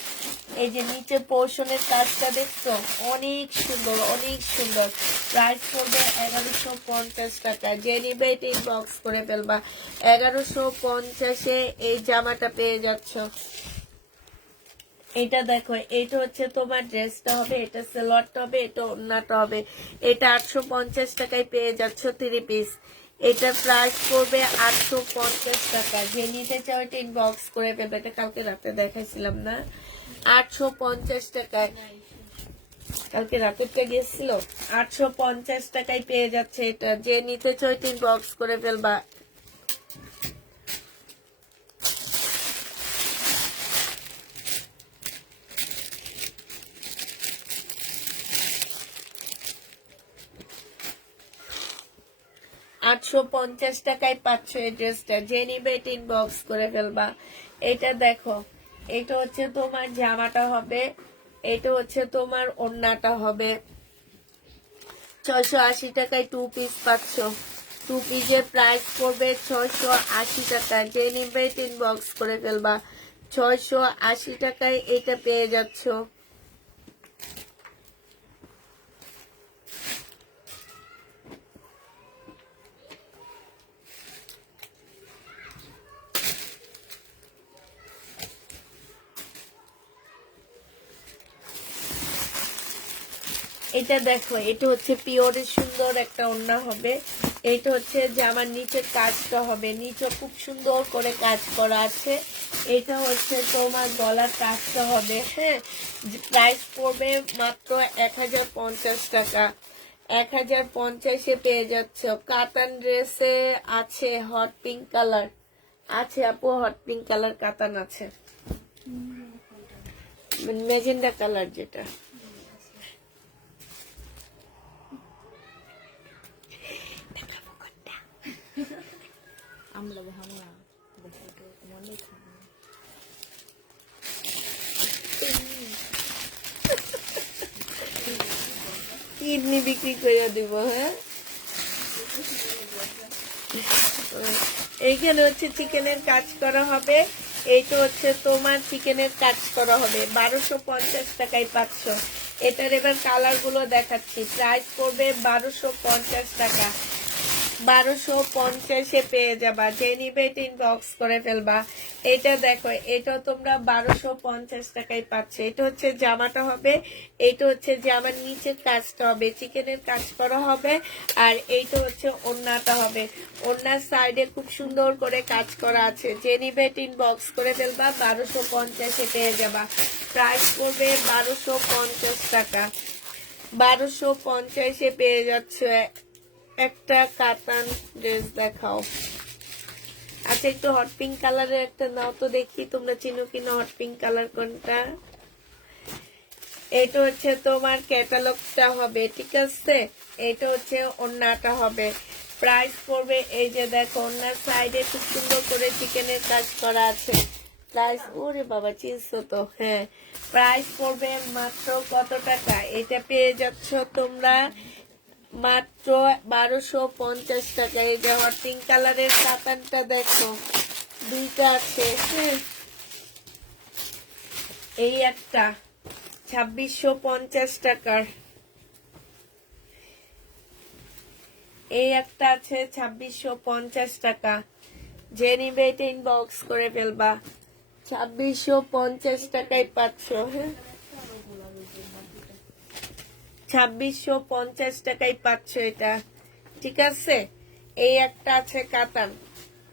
এই যে নিচের পোর্শনের কাজটা দেখছো, অনেক সুন্দর অনেক সুন্দর। প্রাইস পড়বে 1150 টাকা। যে নিবে এটা ইনবক্স করে ফেলবা। 1150-এ এই জামাটা পেয়ে যাচ্ছ। এটা দেখো, এটা হচ্ছে তোমার ড্রেসটা হবে, এটা সালোয়ারটা হবে, এটা ওড়নাটা হবে। এটা 850 টাকায় পেয়ে যাচ্ছ 3 পিস। এটার প্রাইস পড়বে 850 টাকা। যে নিতে চাও এটা ইনবক্স করে ফেলবে। এটা কালকে রাতে দেখাইছিলাম না, 850 টাকায়। কালকে রাতেরটা গিয়েছিল 850 টাকায় পেয়ে যাচ্ছে এটা। যে নিতে চাও এটা ইনবক্স করে ফেলবা। 850 টাকায় পাচ্ছ এই ড্রেসটা, যে নিবে ইনবক্স করে ফেলবা। এটা দেখো, এটা হচ্ছে তোমার জামাটা হবে, এটা হচ্ছে তোমার ওড়নাটা হবে। 680 টাকায় 2 পিস পাচ্ছ। 2 পিসের প্রাইস পড়বে 680 টাকা, যে নিবে ইনবক্স করে ফেলবা। 680 টাকায় এটা পেয়ে যাচ্ছ। এটা দেখো, এটা হচ্ছে পিওরের সুন্দর একটা ওড়না হবে। এটা হচ্ছে জামার নিচের কাজটা হবে, নিচে খুব সুন্দর করে কাজ করা আছে। এটা হচ্ছে তোমার গলার কাজটা হবে। হ্যাঁ, প্রাইস পড়বে মাত্র 1050 টাকা। 1050-এ পেয়ে যাচ্ছ। কাতান ড্রেসে আছে হট পিঙ্ক কালার আছে আপু, হট পিঙ্ক কালার কাতান আছে, মেজেন্ডা কালার যেটা। আমরা ভাঙা মনে কিডনি বিক্রি করে দিব। হ্যাঁ, এইখানে হচ্ছে চিকেনের কাজ করা হবে। এইটা হচ্ছে তোমার চিকেনের কাজ করা হবে। 1250 টাকায় পাচ্ছ। এটার এবার কালার গুলো দেখাচ্ছি। প্রাইস পড়বে 1250 টাকা। 1250-এ পেয়ে যাবা, যে নিবে এটা ইনবক্স করে ফেলবা। এটা দেখো, এটা তোমরা 1250 টাকায় পাচ্ছ। এটা হচ্ছে জামাটা হবে, এটা হচ্ছে জামার নিচের কাজটা হবে, চিকেনের কাজ করা হবে। আর এইটা হচ্ছে ওড়নাটা হবে, ওড়নার সাইডে খুব সুন্দর করে কাজ করা আছে। যে নিবে এটা ইনবক্স করে ফেলবা। 1250-এ পেয়ে যাবা। প্রাইস পড়বে 1250 টাকা। 1250-এ পেয়ে যাচ্ছে। একটা কাতান ড্রেস দেখাও। আচ্ছা, একটু হট পিঙ্ক কালারের একটা নাও তো দেখি, তোমরা চিনো কিনা হট পিঙ্ক কালার কোনটা। এটা হচ্ছে তোমার ক্যাটালগটা হবে, ঠিক আছে। এটা হচ্ছে ওড়নাটা হবে। প্রাইস পড়বে, এই যে দেখো, ওড়নার সাইডে খুব সুন্দর করে চিকেনের কাজ করা আছে। প্রাইস, ওরে বাবা চিনছো তো। হ্যাঁ, প্রাইস পড়বে মাত্র কত টাকা? এটা পেয়ে যাচ্ছ তোমরা মাত্র 1250 টাকা। এই যে হট পিঙ্ক কালারের কাতানটা দেখো, দুইটা আছে। হ্যাঁ, এই একটা 2650 টাকার, এই একটা আছে 2650 টাকা। যে নিবে এটা ইনবক্স করে ফেলবা। 2650 টাকায় পাচ্ছ। হ্যাঁ, 2650 টাকায় পাচ্ছ এটা, ঠিক আছে। এই একটা আছে কাতান,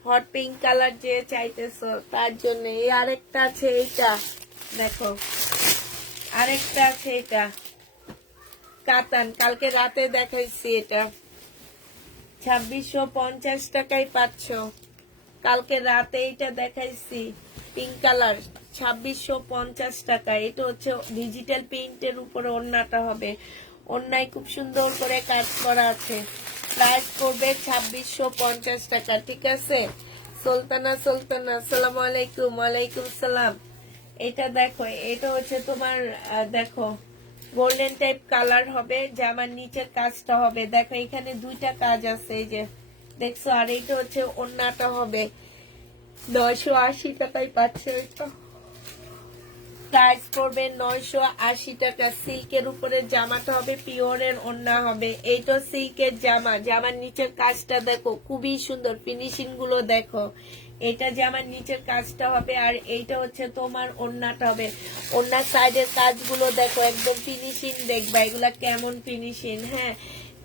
হট পিঙ্ক কালার যে চাইতেছো তার জন্য। এই আরেকটা আছে, এইটা দেখো, আরেকটা আছে এটা কাতান, কালকে রাতে দেখাইছি। এটা 2650 টাকায় পাচ্ছ। কালকে রাতে এটা দেখাইছি, পিঙ্ক কালার, 2650 টাকা। এটা হচ্ছে ডিজিটাল প্রিন্টের উপরে ওড়নাটা হবে, ওড়নায় খুব সুন্দর করে কাজ করা আছে। প্রাইস পড়বে 2650 টাকা, ঠিক আছে। সুলতানা আসসালামু আলাইকুম। ওয়ালাইকুম সালাম। এটা দেখো, এটা হচ্ছে তোমার দেখো গোল্ডেন টাইপ কালার হবে, জামার নিচের কাজটা হবে। দেখো, এখানে দুইটা কাজ আছে, এই যে দেখছো। আর এইটা হচ্ছে ওড়নাটা হবে। 980 টাকায় পাচ্ছে এটা। প্রাইস পড়বে 980 টাকা। সিল্কের উপরে জামাটা হবে, পিওরের ওড়না হবে। এইটা সিল্কের জামা, জামার নিচের কাজটা দেখো খুবই সুন্দর, ফিনিশিং গুলো দেখো। এটা জামার নিচের কাজটা হবে, আর এইটা হচ্ছে তোমার ওড়নাটা হবে। ওড়নার সাইডের কাজগুলো দেখো, একদম ফিনিশিং দেখবা এগুলা কেমন ফিনিশিং। হ্যাঁ,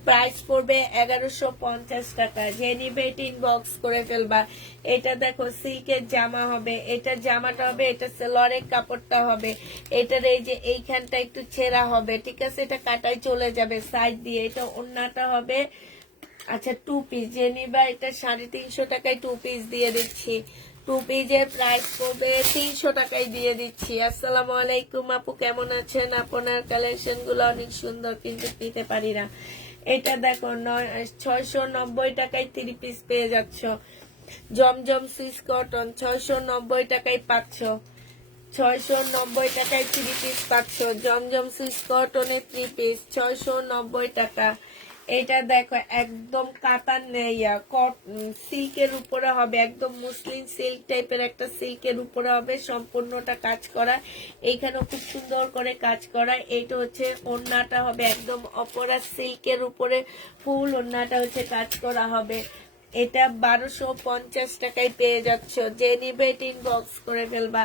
প্রাইস পড়বে 1150 টাকা। যে নিবে এটা ইনবক্স করে ফেলবা। এটা দেখো সিল্কের জামা হবে, এটা জামাটা হবে, এটা সেলরের কাপড়টা হবে। এটার এই যে এইখানটা একটু ছেঁড়া হবে, ঠিক আছে, এটা কাটাই চলে যাবে সাইড দিয়ে। এটা ওড়নাটা হবে। আচ্ছা, 2 পিস যে নিবা, এটা 350 টাকায় 2 পিস দিয়ে দিচ্ছি। 2 পিসের প্রাইস পড়বে 300 টাকায় দিয়ে দিচ্ছি। আসসালামু আলাইকুম আপু, কেমন আছেন? আপনার কালেকশন গুলো অনেক সুন্দর, কিন্তু নিতে পারি না। এটা দেখো 690 টাকায় 3 পিস পেয়ে যাচ্ছ। জমজম সুইস কটন 690 টাকায় পাচ্ছ, 690 টাকায় 3 পিস পাচ্ছ। জমজম সুইস কটনের 3 পিস 690 টাকা। এটা দেখো একদম কাতান নেইয়া সিল্কের উপরে হবে, একদম মুসলিম সিল্ক টাইপের একটা সিল্কের উপরে হবে, সম্পূর্ণটা কাজ করা। এইখানেও খুব সুন্দর করে কাজ করা। এইটা হচ্ছে ওড়নাটা হবে একদম অপরা সিল্কের উপরে, ফুল ওড়নাটা হচ্ছে কাজ করা হবে। এটা 1250 টাকায় পেয়ে যাচ্ছ, যে নিবে ইনবক্স করে ফেলবা।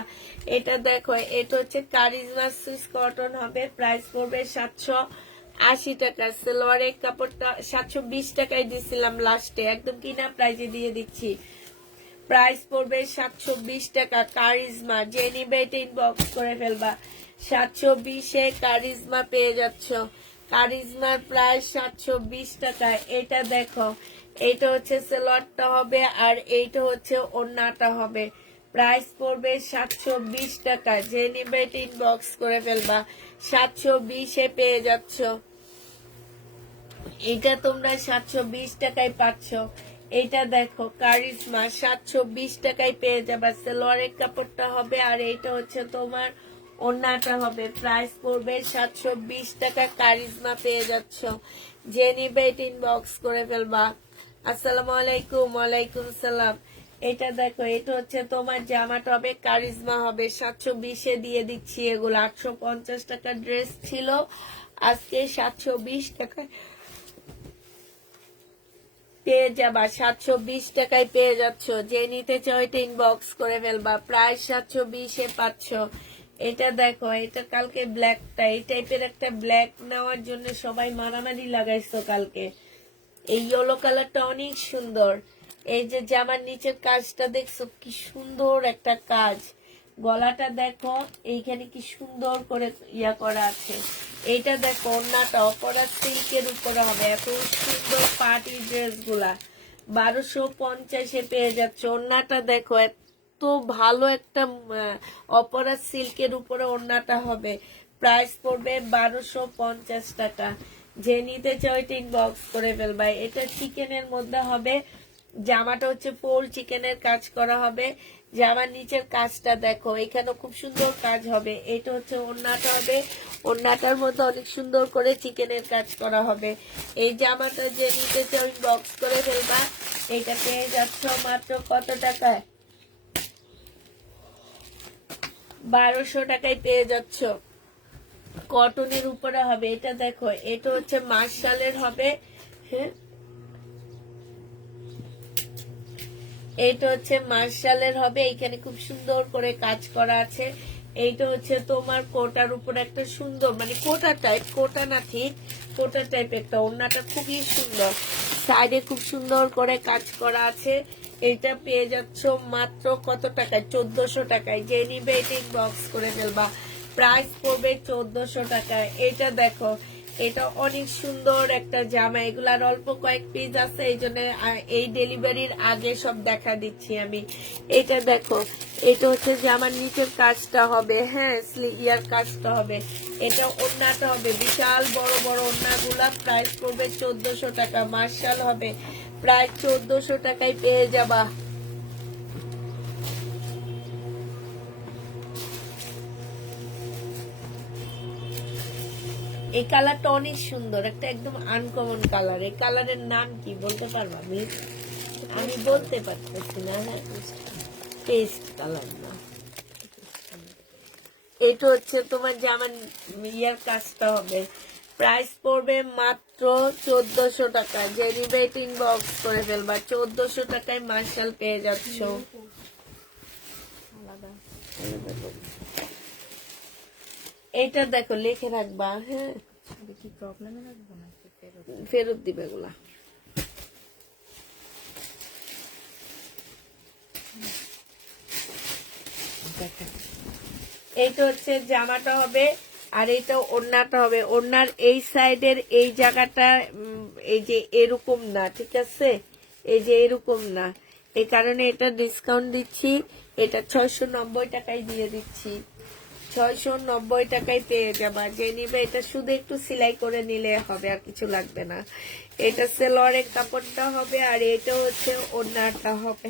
এটা দেখো এটা হচ্ছে কারিজমা সুইস কটন হবে, প্রাইস পড়বে 780 টাকা। সালোয়ারের কাপড়টা 720 টাকায় দিছিলাম লাস্টে, একদম কিনা প্রাইজে দিয়ে দিচ্ছি। প্রাইস পড়বে 720 টাকা কারিজমা, যে নিবে ইনবক্স করে ফেলবা। 720-এ কারিজমা পেয়ে যাচ্ছ। কারিজমার প্রাইস 720 টাকা। এটা দেখো এইটা হচ্ছে সালোয়ারটা হবে আর এইটা হচ্ছে ওড়নাটা হবে, প্রাইস পড়বে 720 টাকা। যে নিবে ইনবক্স করে ফেলবা। 720-এ পেয়ে যাচ্ছ। এটা তোমরা 720 টাকায় পাচ্ছ। এটা দেখো কারিজমা 720 টাকায় পেয়ে যাবা। সালোয়ারের কাপড়টা হবে আর এইটা হচ্ছে তোমার ওড়নাটা হবে, প্রাইস পড়বে 720 টাকা। কারিজমা পেয়ে যাচ্ছ। যে নিবে ইনবক্স করে ফেলবা। আসসালামু আলাইকুম। ওয়ালাইকুম সালাম। এটা দেখো এটা হচ্ছে তোমার জামাটা হবে, কারিজমা হবে। 720-এ দিয়ে দিচ্ছি এগুলো। 850 টাকা ড্রেস ছিল, আজকে 720 টাকা পেয়ে যাবা। 720 টাকায় পেয়ে যাচ্ছ। যে নিতে চাও এটা ইনবক্স করে ফেলবা। প্রায় 720-এ পাচ্ছ। এটা দেখো এটা কালকে ব্ল্যাকটা, এই টাইপের একটা ব্ল্যাক নেওয়ার জন্য সবাই মারামারি লাগাইছো কালকে। এই ইয়েলো কালারটা অনেক সুন্দর। এই যে জামার নিচের কাজটা দেখছো কি সুন্দর একটা কাজ, গলাটা দেখো এইখানে কি সুন্দর করে ইয়া করা আছে। এইটা দেখো ওড়নাটা অপরা সিল্কের উপরে হবে, এত সুন্দর পার্টি ড্রেস গুলা 1250-এ পেয়ে যাচ্ছে। ওড়নাটা দেখো এত ভালো একটা অপরা সিল্কের উপরে ওড়নাটা হবে, প্রাইস পড়বে 1250 টাকা। যে নিতে চাও এটা ইনবক্স করে ফেলবা। এটা চিকেনের মধ্যে হবে, জামাটা হচ্ছে ফুল চিকেনের কাজ করা হবে। জামার নিচের কাজটা দেখো এখানে খুব সুন্দর কাজ হবে। এটা হচ্ছে ওড়নাটা হবে, ওড়নাটার মধ্যে অনেক সুন্দর করে চিকেনের কাজ করা হবে। এই জামাটা যে নিতে চাও ইনবক্স করে ফেলবা। এটা পেয়ে যাচ্ছ মাত্র কত টাকায়? 1200 টাকায় পেয়ে যাচ্ছ। কটনের উপরে হবে। এটা দেখো এটা হচ্ছে মার্শালের হবে, হ্যাঁ এইটা হচ্ছে মার্শালের হবে। এখানে খুব সুন্দর করে কাজ করা আছে। এইটা হচ্ছে তোমার কোটার উপর একটা সুন্দর মানে কোটা টাইপ, কোটা না ঠিক কোটা টাইপ একটা ওড়নাটা খুবই সুন্দর, সাইডে খুব সুন্দর করে কাজ করা আছে। এটা পেয়ে যাচ্ছ মাত্র কত টাকায়? 1400 টাকায়। যে নিবে এটা ইনবক্স করে ফেলবা। প্রাইস পড়বে 1400 টাকায়। এটা দেখো এটা অনেক সুন্দর একটা জামা, এগুলার অল্প কয়েক পিস আছে, এই জন্য এই ডেলিভারির আগে সব দেখা দিচ্ছি আমি। এটা দেখো এটা হচ্ছে জামার নিচের কাজটা হবে, হ্যাঁ ইয়ার কাজটা হবে। এটা ওড়নাটা হবে, বিশাল বড় বড় ওড়নাগুলা, প্রাইস পড়বে 1400 টাকা। মার্শাল হবে, প্রায় 1400 টাকায় পেয়ে যাবা। এই কালারটা অনেক সুন্দর, একটা একদম আনকমন কালার। এই কালারের নাম কি বলতে পারবা? আমি বলতে পারতেছি না। হ্যাঁ পেস্ট কালার না, এটা হচ্ছে তোমার জামান ইয়ার কাজটা হবে, প্রাইস পড়বে মাত্র 1400 টাকা। যে নিবে ইনবক্স করে ফেলবা। 1400 টাকায় মার্শাল পেয়ে যাচ্ছ। এটা দেখো লিখে রাখবা, হ্যাঁ কি প্রবলেমে রাখবো না, ফেরত দিবে এগুলা। এইটা হচ্ছে জামাটা হবে আর এইটা ওড়নাটা হবে। ওড়নার এই সাইডের এই জায়গাটা এই যে এরকম না, ঠিক আছে, এই যে এরকম না, এই কারণে এটা ডিসকাউন্ট দিচ্ছি। এটা 690 টাকায় দিয়ে দিচ্ছি। 690 টাকায় পেয়ে যাবা। যে নিবে এটা শুধু একটু সেলাই করে নিলে হবে, আর কিছু লাগবে না। এটা সেলোয়ারের কাপড়টা হবে, আর এটা হচ্ছে ওড়নাটা হবে।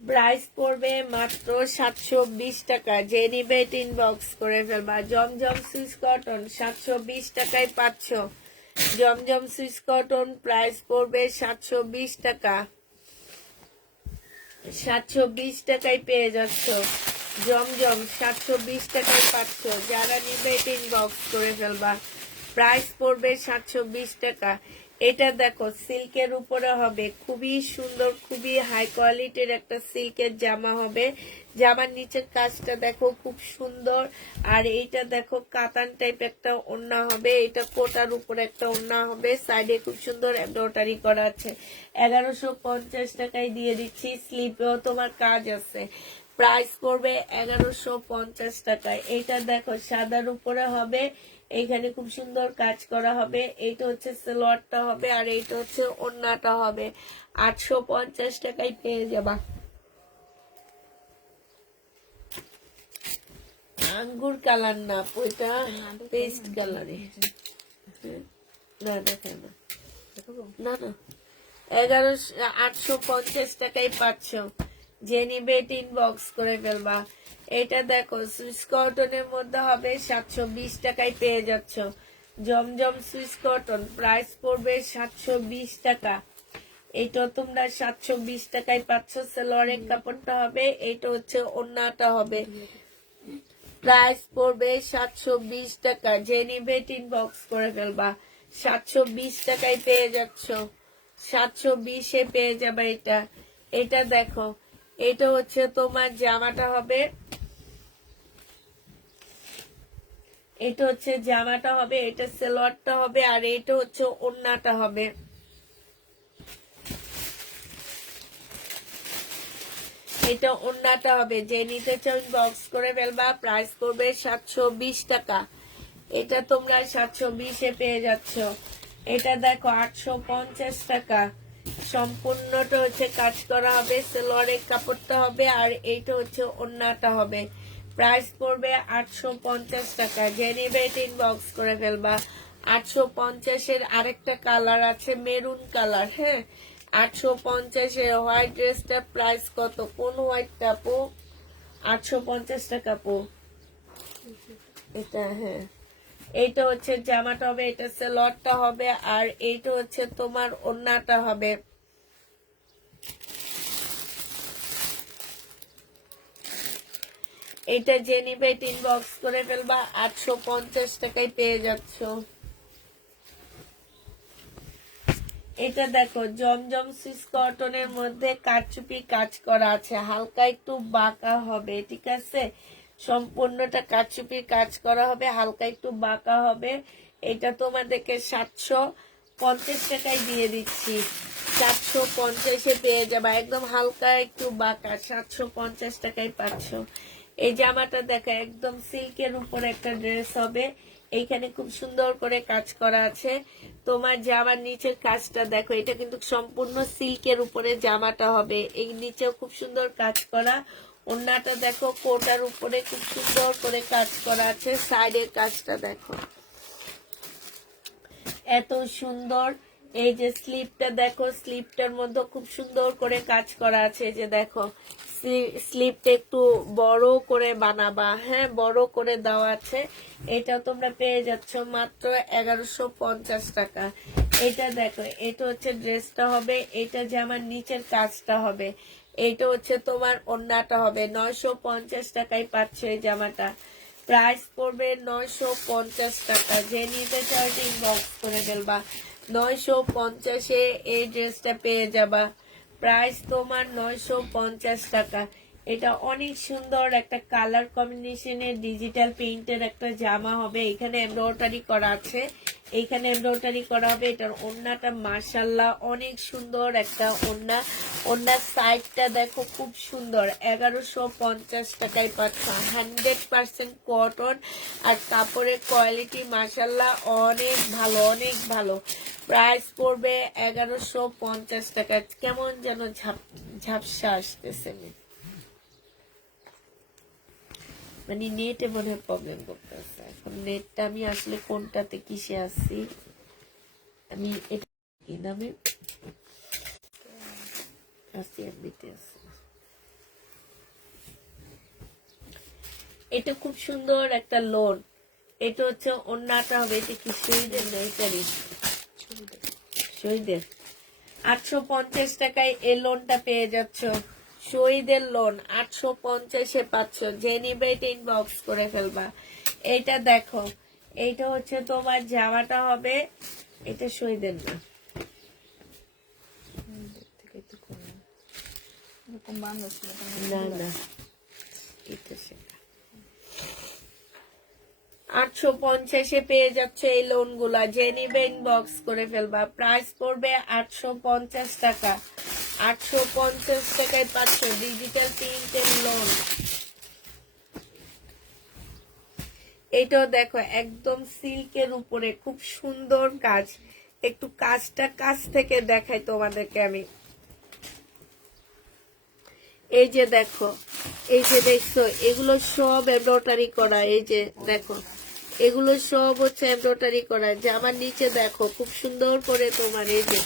প্রাইস পড়বে মাত্র 720 টাকা। যে নিবে এটা ইনবক্স করে ফেলবা। জমজম সুইস কটন 720 টাকায় পাচ্ছ। জমজম সুইস কটন প্রাইস পড়বে 720 টাকা। 720 টাকায় পেয়ে যাচ্ছ। জমজম 720 টাকায় পাচ্ছ। যারা নিবে এটা ইনবক্স করে ফেলবা। প্রাইস পড়বে 720 টাকা। এটা দেখো সিল্কের উপরে হবে, খুবই সুন্দর, খুবই হাই কোয়ালিটির একটা সিল্কের জামা হবে। জামার নিচের কাজটা দেখো খুব সুন্দর। আর এইটা দেখো কাতান টাইপ একটা ওড়না হবে। এটা কোটার উপরে একটা ওড়না হবে, সাইডে খুব সুন্দর এমব্রয়ডারি করা আছে। 1150 টাকায় দিয়ে দিচ্ছি। স্লিপেও তোমার কাজ আছে। প্রাইস পড়বে 1150 টাকায়। এটা দেখো সাদার উপরে হবে, এইখানে খুব সুন্দর কাজ করা হবে। এইটা হচ্ছে সালোয়ারটা হবে, আর এইটা হচ্ছে ওড়নাটা হবে। 850 টাকায় পেয়ে যাবা। আঙ্গুর কালার না, ওইটা পেস্ট কালারে। না দেখে না, না না 850 টাকায় পাচ্ছ। যে নিবে এটা ইনবক্স করে ফেলবা। এটা দেখো সুইস কটনের মধ্যে হবে, 720 টাকায় পেয়ে যাচ্ছ। জমজম সুইস কটন প্রাইস পড়বে 720 টাকা। এটা তোমরা 720 টাকায় পাচ্ছ। সালোয়ারের কাপড়টা হবে, এটা হচ্ছে ওড়নাটা হবে। প্রাইস পড়বে 720 টাকা। যে নিবে এটা ইনবক্স করে ফেলবা। 720 টাকায় পেয়ে যাচ্ছ। 720-এ পেয়ে যাবে এটা। এটা দেখো, এটা হচ্ছে তোমার জামাটা হবে, এটা হচ্ছে জামাটা হবে, এটা সালোয়ারটা হবে, আর এটা হচ্ছে ওড়নাটা হবে। এটা ওড়নাটা হবে। যে নিতে চাও বক্স করে ফেলবা। প্রাইস করবে 720 টাকা। এটা তোমরা 720-এ পেয়ে যাচ্ছ। এটা দেখো 850 টাকা। সম্পূর্ণটা হচ্ছে কাজ করা হবে, সালোয়ারের কাপড়টা হবে, আর এইটা হচ্ছে ওড়নাটা হবে। প্রাইস পড়বে 850 টাকা। যে নিবে এটা ইনবক্স করে ফেলবা। 850-এর আরেকটা কালার আছে, মেরুন কালার। হ্যাঁ, 850-এর হোয়াইট ড্রেসটা প্রাইস কত? কোন হোয়াইটটা পো? 850 টাকা পো। এটা হ্যাঁ, এইটা হচ্ছে জামাটা হবে, এটা সালোয়ারটা হবে, আর এইটা হচ্ছে তোমার ওড়নাটা হবে। এটা যে নিবে এটা ইনবক্স করে ফেলবা। 850 টাকায় পেয়ে যাচ্ছ। এটা দেখো জমজম সুইস কটনের মধ্যে কারচুপি কাজ করা আছে, হালকা একটু বাঁকা হবে, ঠিক আছে? সম্পূর্ণটা কারচুপি কাজ করা হবে, হালকা একটু বাঁকা হবে। এটা তোমাদেরকে 750 টাকায় দিয়ে দিচ্ছি। 750-এ পেয়ে যাবা। একদম হালকা একটু বাঁকা, 750 টাকায় পাচ্ছ। এই জামাটা দেখো একদম সিল্কের উপর একটা ড্রেস হবে। এইখানে খুব সুন্দর করে কাজ করা আছে। তোমার জামার নিচের কাজটা দেখো, এটা কিন্তু সম্পূর্ণ সিল্কের উপরে জামাটা হবে। এই নিচেও খুব সুন্দর কাজ করা। ওড়নাটা দেখো কোটার উপরে খুব সুন্দর করে কাজ করা আছে। সাইডের কাজটা দেখো এত সুন্দর। এই যে স্লিপটা দেখো, স্লিপটার মধ্যে খুব সুন্দর করে কাজ করা আছে। যে দেখো স্লিপটা একটু বড় করে বানাবা, হ্যাঁ বড় করে দেওয়া আছে। এটা তোমরা পেয়ে যাচ্ছ মাত্র 1150 টাকা। এটা দেখো, এটা হচ্ছে ড্রেসটা হবে, এটা জামার নিচের কাজটা হবে, এটা হচ্ছে তোমার ওড়নাটা হবে। 950 টাকায় পাচ্ছ এই জামাটা। প্রাইস পড়বে 950 টাকা। যে নিতে চাও ইনবক্স করে ফেলবা। 950-এ এই ড্রেসটা পেয়ে যাবা। প্রাইস তোমার 950 টাকা। এটা অনেক সুন্দর একটা কালার কম্বিনেশনের ডিজিটাল প্রিন্টের একটা জামা হবে। এখানে এমব্রয়ডারি করা আছে, এইখানে এমব্রয়ডারি করা হবে। এটার ওড়নাটা মাশাআল্লাহ অনেক সুন্দর একটা ওড়না। ওড়নার সাইডটা দেখো খুব সুন্দর। 1150 টাকায় পাচ্ছ। 100% কটন, আর কাপড়ের কোয়ালিটি মাশাআল্লাহ অনেক ভালো, অনেক ভালো। প্রাইস পড়বে 1150 টাকা। কেমন যেন ঝাপসা আসতেছে। মানে নেটে মনে হয় প্রবলেম করতেছে। এখন নেটটা আমি আসলে কোনটাতে কিসে আসছি, আমি এটা কি নামে আসছি, এমনিতে আসছি। এটা খুব সুন্দর একটা লোন। এটা হচ্ছে ওন্নাটা হবে, এটা কি শহীদের না এটারই শহীদের। 850 টাকায় এই লোনটা পেয়ে যাচ্ছ, শহীদের লোন 850-এ পাচ্ছ। যে নিবে এটা ইনবক্স করে ফেলবা। এইটা দেখো, এইটা হচ্ছে তোমার জামাটা হবে, এটা শহীদের না, থেকে একটু কম এরকম বান্ধব ছিল না না, এটা সেটা। 850-এ পেয়ে যাচ্ছে এই লোন গুলা। যে নিবে ইনবক্স করে ফেলবা। প্রাইস পড়বে 850 টাকা। 850 টাকায় পাচ্ছ ডিজিটাল প্রিন্টের লোন। এটাও দেখো একদম সিল্কের উপরে খুব সুন্দর কাজ। একটু কাজটা কাছ থেকে দেখাই তোমাদেরকে আমি। এই যে দেখো, এই যে দেখছো, এগুলো সব এমব্রয়ডারি করা। এই যে দেখো, এগুলো সব হচ্ছে এমব্রয়ডারি করা। জামার নিচে দেখো খুব সুন্দর করে তোমার এই যে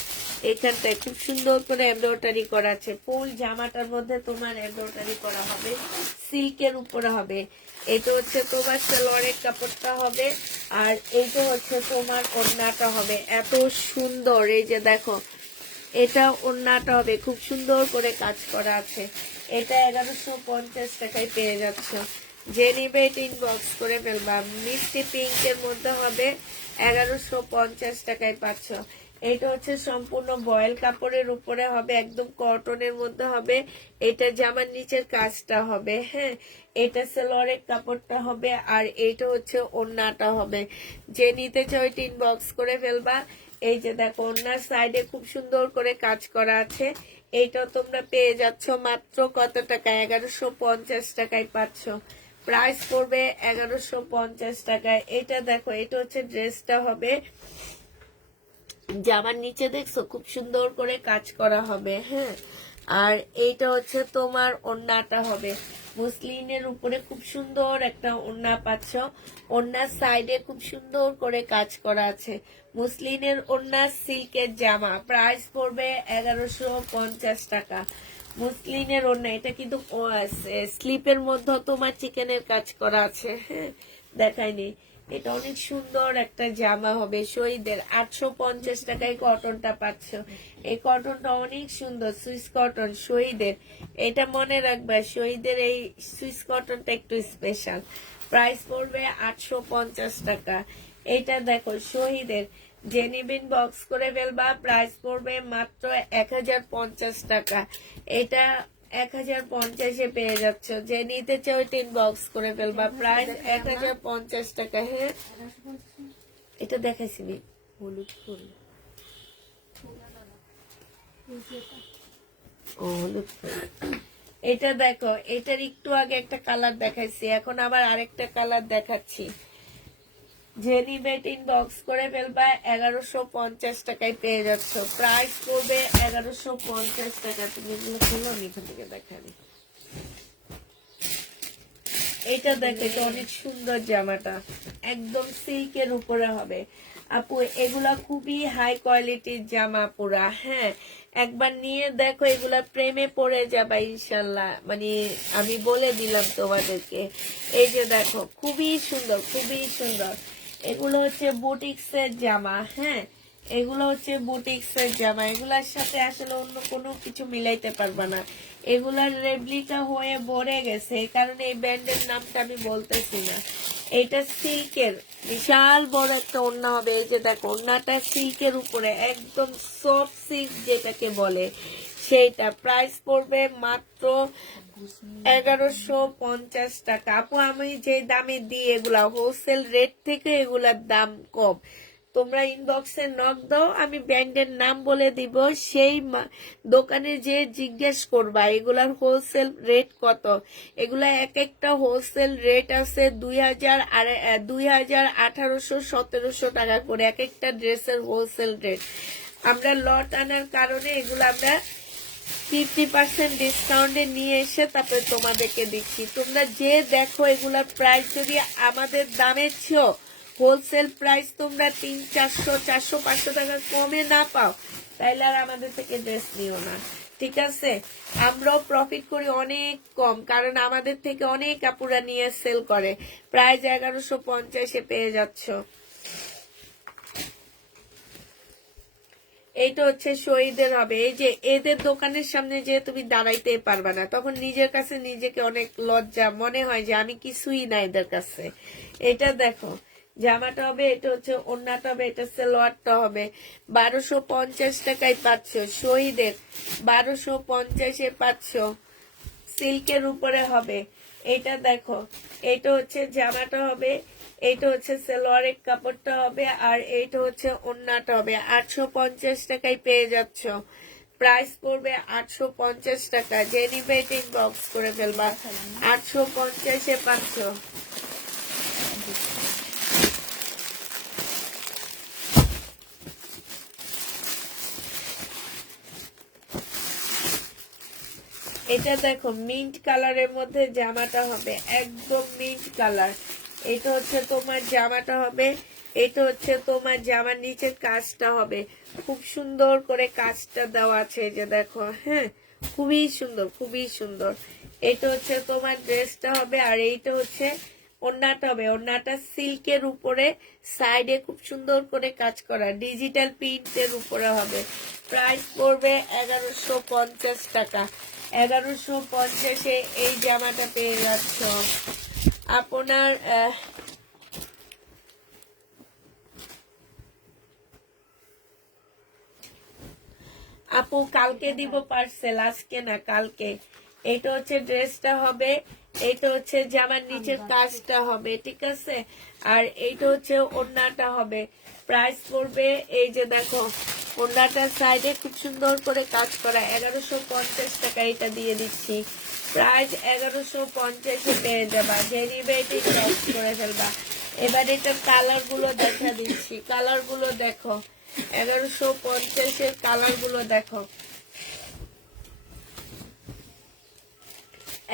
এখানটায় খুব সুন্দর করে এমব্রয়ডারি করা আছে। ফুল জামাটার মধ্যে তোমার এমব্রয়ডারি করা হবে, সিল্কের উপরে হবে। এটা হচ্ছে তোমার সালোয়ারের কাপড়টা হবে, আর এইটা হচ্ছে তোমার ওড়নাটা হবে। এত সুন্দর, এই যে দেখো, এটা ওড়নাটা হবে, খুব সুন্দর করে কাজ করা আছে। এটা 1150 টাকায় পেয়ে যাচ্ছ। যে নিবে এটা ইনবক্স করে ফেলবা। মিষ্টি পিঙ্কের মধ্যে হবে, 1150 টাকায় পাচ্ছ। এটা হচ্ছে সম্পূর্ণ বয়েল কাপড়ের উপরে হবে, একদম কটনের মধ্যে হবে। এটা জামার নিচের কাজটা হবে, হ্যাঁ। এটা সালোয়ারের কাপড়টা হবে, আর এইটা হচ্ছে ওড়নাটা হবে। যে নিতে চাও এটা ইনবক্স করে ফেলবা। এই যে দেখো, ওড়নার সাইডে খুব সুন্দর করে কাজ করা আছে। এইটা তোমরা পেয়ে যাচ্ছ মাত্র কত টাকা? 1150 টাকায় পাচ্ছ। প্রাইস পড়বে 1150 টাকায়। এটা দেখো, এটা হচ্ছে ড্রেসটা হবে, জামার নিচে দেখছো খুব সুন্দর করে কাজ করা হবে, হ্যাঁ। আর এইটা হচ্ছে তোমার ওড়নাটা হবে, মুসলিনের উপরে খুব সুন্দর একটা ওড়না পাচ্ছ। ওড়নার সাইডে খুব সুন্দর করে কাজ করা আছে। মুসলিনের ওড়না, সিল্কের জামা। প্রাইস পড়বে 1150 টাকা। মুসলিনের ওড়না, এটা কিন্তু স্লিপের মধ্যে তোমার চিকেনের কাজ করা আছে, হ্যাঁ, দেখায়নি। এটা অনেক সুন্দর একটা জামা হবে শহীদের। 850 টাকায় কটনটা পাচ্ছ। এই কটনটা অনেক সুন্দর, সুইস কটন শহীদের। এটা মনে রাখবা, শহীদের এই সুইস কটনটা একটু স্পেশাল। প্রাইস পড়বে 850 টাকা। এটা দেখো শহীদের, জেনিবিন বক্স করে ফেলবা। প্রাইস পড়বে মাত্র 1050 টাকা। এটা 1050-এ পেয়ে যাচ্ছ। যে নিতে চাও টিন বক্স করে ফেলবা। প্রাইস 1050 টাকা, হ্যাঁ। এটা দেখাইছিনি, হলুদ ফুল ও হলুদ ফুল। এটা দেখো, এটার একটু আগে একটা কালার দেখাইছি, এখন আবার আরেকটা কালার দেখাচ্ছি। যে নিবে টিন বক্স করে ফেলবা। 1150 টাকায় পেয়ে যাচ্ছ। প্রাইস পড়বে 1150 টাকা। তুমি এগুলো খুলো, আমি এখান থেকে দেখাবি। এটা দেখো, এটা অনেক সুন্দর জামাটা, একদম সিল্কের উপরে হবে। আপু এগুলা খুবই হাই কোয়ালিটির জামা পুরা, হ্যাঁ। একবার নিয়ে দেখো, এগুলা প্রেমে পড়ে যাবা ইনশাল্লাহ, মানে আমি বলে দিলাম তোমাদেরকে। এই যে দেখো, খুবই সুন্দর, খুবই সুন্দর। এগুলো হচ্ছে বুটিক্সের জামা, হ্যাঁ। এগুলো হচ্ছে বুটিক্সের জামা। এগুলার সাথে আসলে অন্য কোনো কিছু মিলাইতে পারবা না। এগুলার রেপ্লিকা হয়ে ভরে গেছে, এই কারণে এই ব্র্যান্ডের নামটা আমি বলতেছি না। এইটা সিল্কের বিশাল বড় একটা ওড়না হবে। এই যে দেখো, ওড়নাটা সিল্কের উপরে, একদম সফট সিল্ক যেটাকে বলে সেইটা। প্রাইস পড়বে মাত্র 1150 টাকা। আপু আমি যে দামে দিই এগুলা হোলসেল রেট থেকে এগুলার দাম কম। তোমরা ইনবক্সে নক দাও, আমি ব্র্যান্ডের নাম বলে দিব, সেই দোকানে যে জিজ্ঞেস করবা এগুলার হোলসেল রেট কত। এগুলা এক একটা হোলসেল রেট আছে 2000 আর 2000, 1800, 1700 টাকা করে এক একটা ড্রেসের হোলসেল রেট। আমরা লট আনার কারণে এগুলো আমরা 50% ডিসকাউন্টে নিয়ে এসে তারপরে তোমাদেরকে দিচ্ছি। তোমরা যে দেখো এগুলার প্রাইস যদি আমাদের দামের চেয়েও হোলসেল প্রাইস তোমরা 300, 400, 400, 500 টাকা কমে না পাও, তাইলে আর আমাদের থেকে ড্রেস নিও না, ঠিক আছে? আমরাও প্রফিট করি অনেক কম, কারণ আমাদের থেকে অনেক আপুরা নিয়ে সেল করে। প্রাইস 1150-এ পেয়ে যাচ্ছ। এইটা হচ্ছে শহীদের হবে। এই যে এদের দোকানের সামনে যে তুমি দাঁড়াইতে পারবা না, তখন নিজের কাছে নিজেকে অনেক লজ্জা মনে হয় যে আমি কিছুই না এদের কাছে। এটা দেখো জামাটা হবে, এটা হচ্ছে ওড়নাটা হবে, এটা সালোয়ারটা হবে। 1250 টাকায় পাচ্ছ শহীদের, 1250-এ পাচ্ছ। সিল্কের উপরে হবে। এটা দেখো, এটা হচ্ছে জামাটা হবে, এইটা হচ্ছে সালোয়ারের কাপড়টা হবে, আর এইটা হচ্ছে ওড়নাটা হবে। 850 টাকায় পেয়ে যাচ্ছ। প্রাইস পড়বে 850 টাকা। যে নিবে এটা ইনবক্স করে ফেলবা। 850-এ পাচ্ছ। এটা দেখো মিন্ট কালারের মধ্যে জামাটা হবে, একদম মিন্ট কালার। এটা হচ্ছে তোমার জামাটা হবে, এটা হচ্ছে তোমার জামার নিচের কাজটা হবে। খুব সুন্দর করে কাজটা দেওয়া আছে, এই যে দেখো, হ্যাঁ, খুবই সুন্দর, খুবই সুন্দর। এটা হচ্ছে তোমার ড্রেসটা হবে, আর এইটা হচ্ছে ওড়নাটা হবে। ওড়নাটা সিল্কের উপরে সাইডে খুব সুন্দর করে কাজ করা ডিজিটাল প্রিন্টের উপরে হবে। প্রাইস পড়বে 1150 টাকা। 1150-এ এই জামাটা পেয়ে যাচ্ছ। আপনার আপু কালকে দিব পার্সেল, আজকে না কালকে। এটা হচ্ছে ড্রেসটা হবে, এটা হচ্ছে জামার নিচের কাজটা হবে, ঠিক আছে? আর এইটা হচ্ছে ওড়নাটা হবে। প্রাইস পড়বে, এই যে দেখো ওড়নাটার সাইডে খুব সুন্দর করে কাজ করা, 1150 টাকা এটা দিয়ে দিচ্ছি। প্রাইস 1150-এ পেয়ে যাবা। যে নিবে এটি চয়েস করে ফেলবা। এবার এটার কালার গুলো দেখা দিচ্ছি, কালার গুলো দেখো। 1150-এর কালার গুলো দেখো,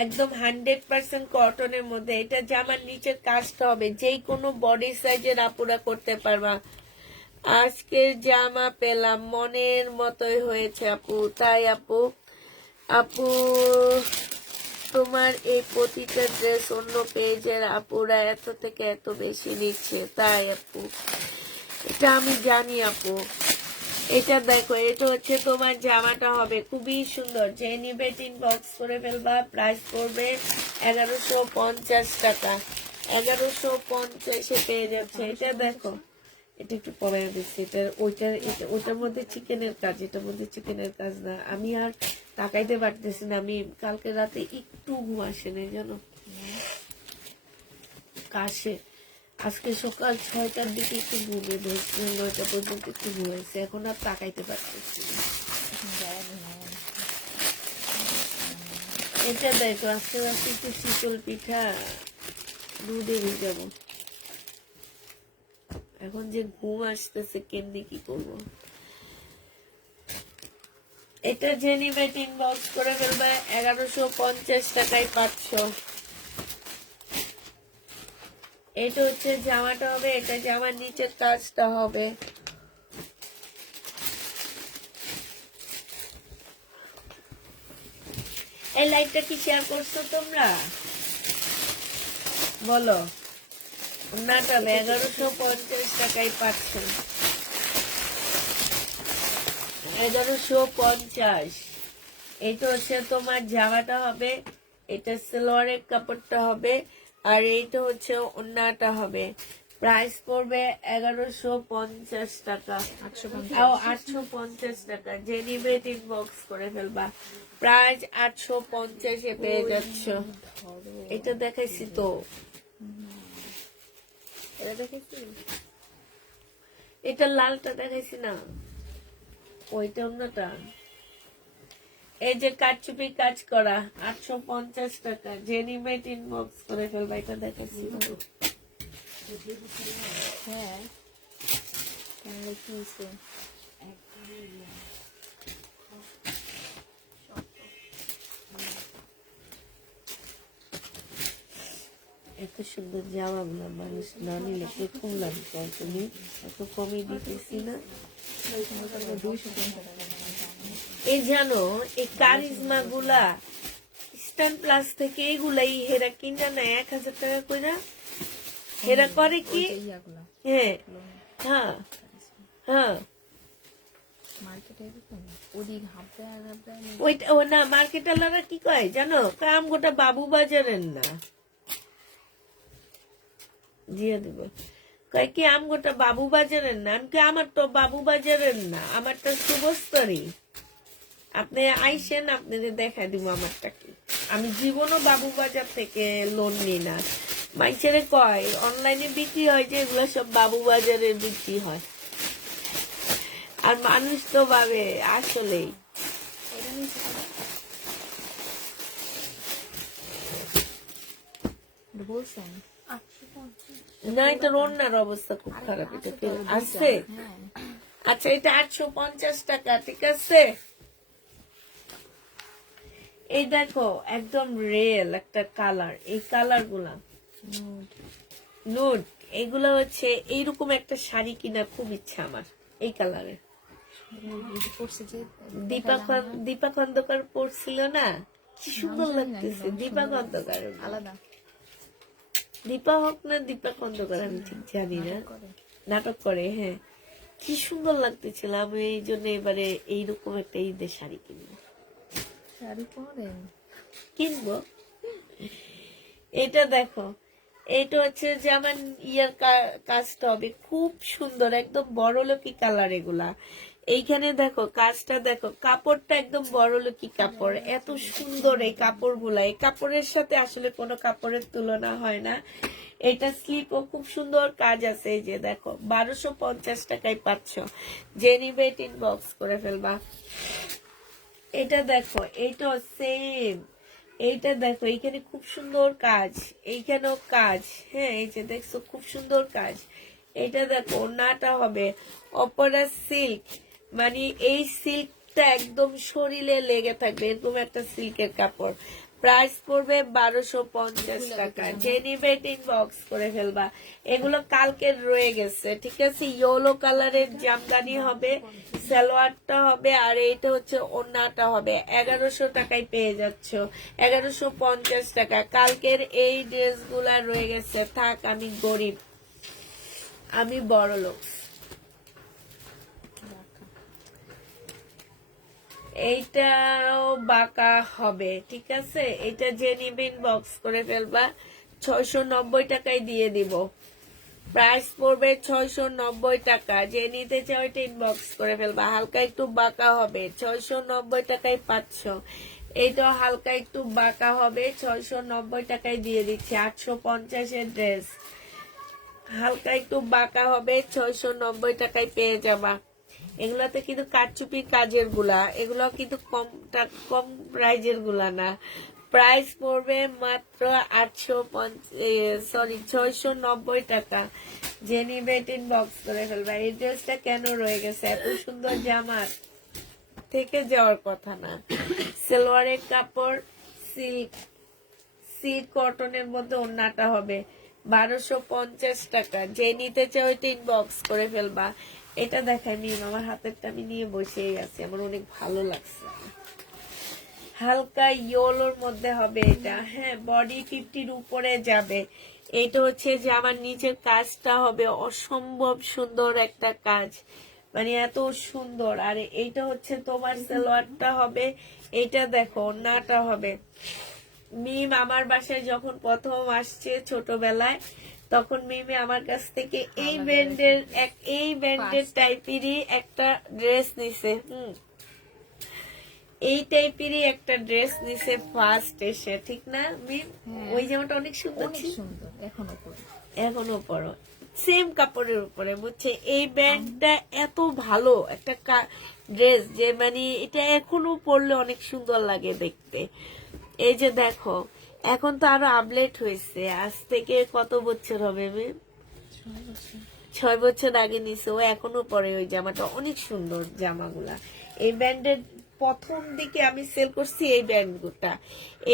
একদম 100% কটনের মধ্যে। এটা জামার নিচের কাজটা হবে, যেই কোনো বডি সাইজের আপুরা করতে পারবা। আজকের জামা পেলাম, মনের মতোই হয়েছে আপু। তাই আপু, আপু তোমার এই প্রতিটা ড্রেস অন্য পেজের আপুরা এত থেকে এত বেশি নিচ্ছে, তাই আপু এটা আমি জানি আপু। এটা দেখো, এটা হচ্ছে তোমার জামাটা হবে, খুবই সুন্দর। যে নিবে ইনবক্স করে ফেলবা। প্রাইস পড়বে 1150 টাকা। 1150-এ পেয়ে যাচ্ছে। এটা দেখো, এটা একটু কমে দিচ্ছি। ওইটার মধ্যে চিকেনের কাজ, এটার মধ্যে চিকেনের কাজ না। আমি আর তাকাইতে পারতেছি না, আমি কালকে রাতে একটু ঘুম আসে নাই জানো, কাশে। আজকে সকাল 6টার দিকে একটু ঘুমিয়ে, 9টা পর্যন্ত একটু ঘুমেছে, এখন আর তাকাইতে পারতেছি না। এটা দেখো, আস্তে আস্তে একটু চিতল পিঠা দুধে ভিজাবো। এখন যে ঘুম আসতেছে, কেমনি কি করবো। এটা যে নিবে ইনবক্স করে ফেলবে। 1150 টাকায় পাচ্ছ। এটা হচ্ছে জামাটা হবে, এটা জামার নিচের কাজটা হবে। এই লাইটটা কি শেয়ার করছো তোমরা? বলো। ওড়নাটা 1150 টাকায় পাচ্ছ। 1150। এটা হচ্ছে তোমার জামাটা হবে, এটা সালোয়ারের কাপড়টা হবে, আর এইটা হচ্ছে ওড়নাটা হবে। প্রাইস পড়বে 1150 টাকা। 850 টাকা। যে নিবে ইনবক্স করে ফেলবা। প্রাইস 850-এ পেয়ে যাচ্ছ। এটা দেখাইছি তো, এটা দেখাইছি, এটা লালটা দেখাইছি না, ওইটা অন্যটা। এই যে কারচুপি কাজ করা, 850 টাকা। যে নিবে ইনবক্স করে ফেলবা। এটা দেখাচ্ছি হ্যাঁ, তাহলে কি হয়েছে? এত সুন্দর জামাগুলো মানুষ না নিলে কিরকম লাগবে তুমি? এত কমে দিতেছি না? 200-300 টাকা এই জানো এই কারিজমা গুলা স্ট্যান্ড প্লাস থেকে এইগুলাই হেরা কিনা না 1000 টাকা কইরা। হেরা করে কি? ইয়াগুলা হ্যাঁ হ্যাঁ হ্যাঁ মার্কেটে এরকম ওদিক হাফ ওইটা ও না মার্কেট আলারা কি কয় জানো? কাম গোটা বাবু বাজারের না দিয়ে দিব কয় কি আম গোটা বাবু বাজারের না। আমি কি আমার তো বাবু বাজারের না, আমারটা শুভস্তরী। আপনি আইসেন আপনাদের দেখাই দিব আমারটা কি। আমি জীবনও বাবু বাজার থেকে লোন নিই না। মাইছেরে কয় অনলাইনে বিক্রি হয় যে এগুলো সব বাবু বাজারের বিক্রি হয়। আর মানুষ তো ভাবে আসলেই এটা নিচে বলছেন 850 না, এটা রন্নার অবস্থা খুব খারাপ। এটা কি আসছে? হ্যাঁ আচ্ছা এটা 850 টাকা, ঠিক আছে। এই দেখো একদম রিয়েল একটা কালার, এই কালার গুলা নুড। এগুলো হচ্ছে এইরকম একটা শাড়ি কিনার খুব ইচ্ছা আমার এই কালারের। করছে যে দীপা খন্দকার পরছিল না, কি সুন্দর লাগতেছে। দীপা খন্দকার আলাদা দীপা হোক না দীপা খন্দকার আমি ঠিক জানি না, করে নাটক করে। হ্যাঁ কি সুন্দর লাগতেছিল। আমি এই জন্য এবারে এইরকম একটা ঈদের শাড়ি কিনবো শাড়ি পরেন কিনবো। এটা দেখো, এটা হচ্ছে যে আমার ইয়ার কাজটা হবে খুব সুন্দর, একদম বড়লোকি কালার এগুলা। এইখানে দেখো কাজটা দেখো, কাপড়টা একদম বড়লোকি কাপড়, এত সুন্দর এই কাপড়গুলা। এই কাপড়ের সাথে আসলে কোনো কাপড়ের তুলনা হয় না। এটা স্লিপও খুব সুন্দর কাজ আছে। এই যে দেখো 1250 টাকায় পাচ্ছ, যে নিবে ইনবক্স করে ফেলবা। এটা দেখো এইটা সেম, এইটা দেখো এইখানে খুব সুন্দর কাজ, এইখানেও কাজ। হ্যাঁ এই যে দেখছো খুব সুন্দর কাজ। এটা দেখো ওড়নাটা হবে অপরা সিল্ক, মানে এই সিল্কটা একদম শরীরে লেগে থাকবে এরকম একটা সিল্কের কাপড়। প্রাইস পড়বে 1250 টাকা, যে নিবে ইনবক্স করে ফেলবা। এগুলো কালকের রয়ে গেছে, ঠিক আছে। ইয়েলো কালারের জামদানি হবে, সালোয়ারটা হবে, আর এইটা হচ্ছে ওড়নাটা হবে। 1100 টাকায় পেয়ে যাচ্ছ, 1150 টাকা। কালকের এই ড্রেসগুলা রয়ে গেছে। থাক আমি গরিব, আমি বড় লোক। এইটাও বাঁকা হবে, ঠিক আছে। এটা যে নিবে ইনবক্স করে ফেলবা, 690 টাকায় দিয়ে দিব। প্রাইস পড়বে 690 টাকা, যে নিতে চাও এটা ইনবক্স করে ফেলবা। হালকা একটু বাঁকা হবে, 690 টাকায় পাচ্ছ। এইটা হালকা একটু বাঁকা হবে, 690 টাকায় দিয়ে দিচ্ছি। 850 এর ড্রেস, হালকা একটু বাঁকা হবে, 690 টাকায় পেয়ে যাবা। এগুলাতে কিন্তু কারচুপি কাজের গুলা, এগুলো কিন্তু কম প্রাইজের গুলা না। প্রাইস পড়বে মাত্র 690 টাকা, যে নিবে ইনবক্স করে ফেলবা। এই ড্রেসটা কেন রয়ে গেছে? এত সুন্দর জামা থেকে যাওয়ার কথা না। সালোয়ারের কাপড় সিল্ক, সিল্ক কটনের মধ্যে ওড়নাটা হবে 1250 টাকা, যে নিতে চাও এটা ইনবক্স করে ফেলবা। এটা দেখাই নিন, আমার হাতেরটা আমি নিয়ে বসেই আছি, আমার অনেক ভালো লাগছে। হালকা ইয়েলোর মধ্যে হবে এটা। হ্যাঁ বডি 50-র উপরে যাবে। এটা হচ্ছে যে আমার নিচের কাজটা হবে অসম্ভব সুন্দর একটা কাজ, মানে এত সুন্দর। আর এইটা হচ্ছে তোমার সালোয়ারটা হবে। এইটা দেখো ওড়নাটা হবে। মিম আমার বাসায় যখন প্রথম আসছে ছোটবেলায়, তখন মিমি আমার কাছ থেকে এই ব্র্যান্ডের টাইপেরই একটা ড্রেস নিছে। এই টাইপেরই একটা ড্রেস নিছে ফার্স্ট এসে, ঠিক না মিম? ওই জামাটা অনেক সুন্দর অনেক ছিল, সুন্দর এখনো পরো সেম কাপড়ের উপরে, বুঝছে। এই ব্র্যান্ডটা এত ভালো একটা ড্রেস যে মানে এটা এখনো পরলে অনেক সুন্দর লাগে দেখতে। এই যে দেখো এখন তো আরো আপডেট হয়েছে, আজ থেকে কত বছর হবে মেম? 6 বছর আগে নিছে ও, এখনো পরে ওই জামাটা। অনেক সুন্দর জামাগুলা। এই ব্র্যান্ডের প্রথম দিকে আমি সেল করছি এই ব্যান্ডগুলোটা।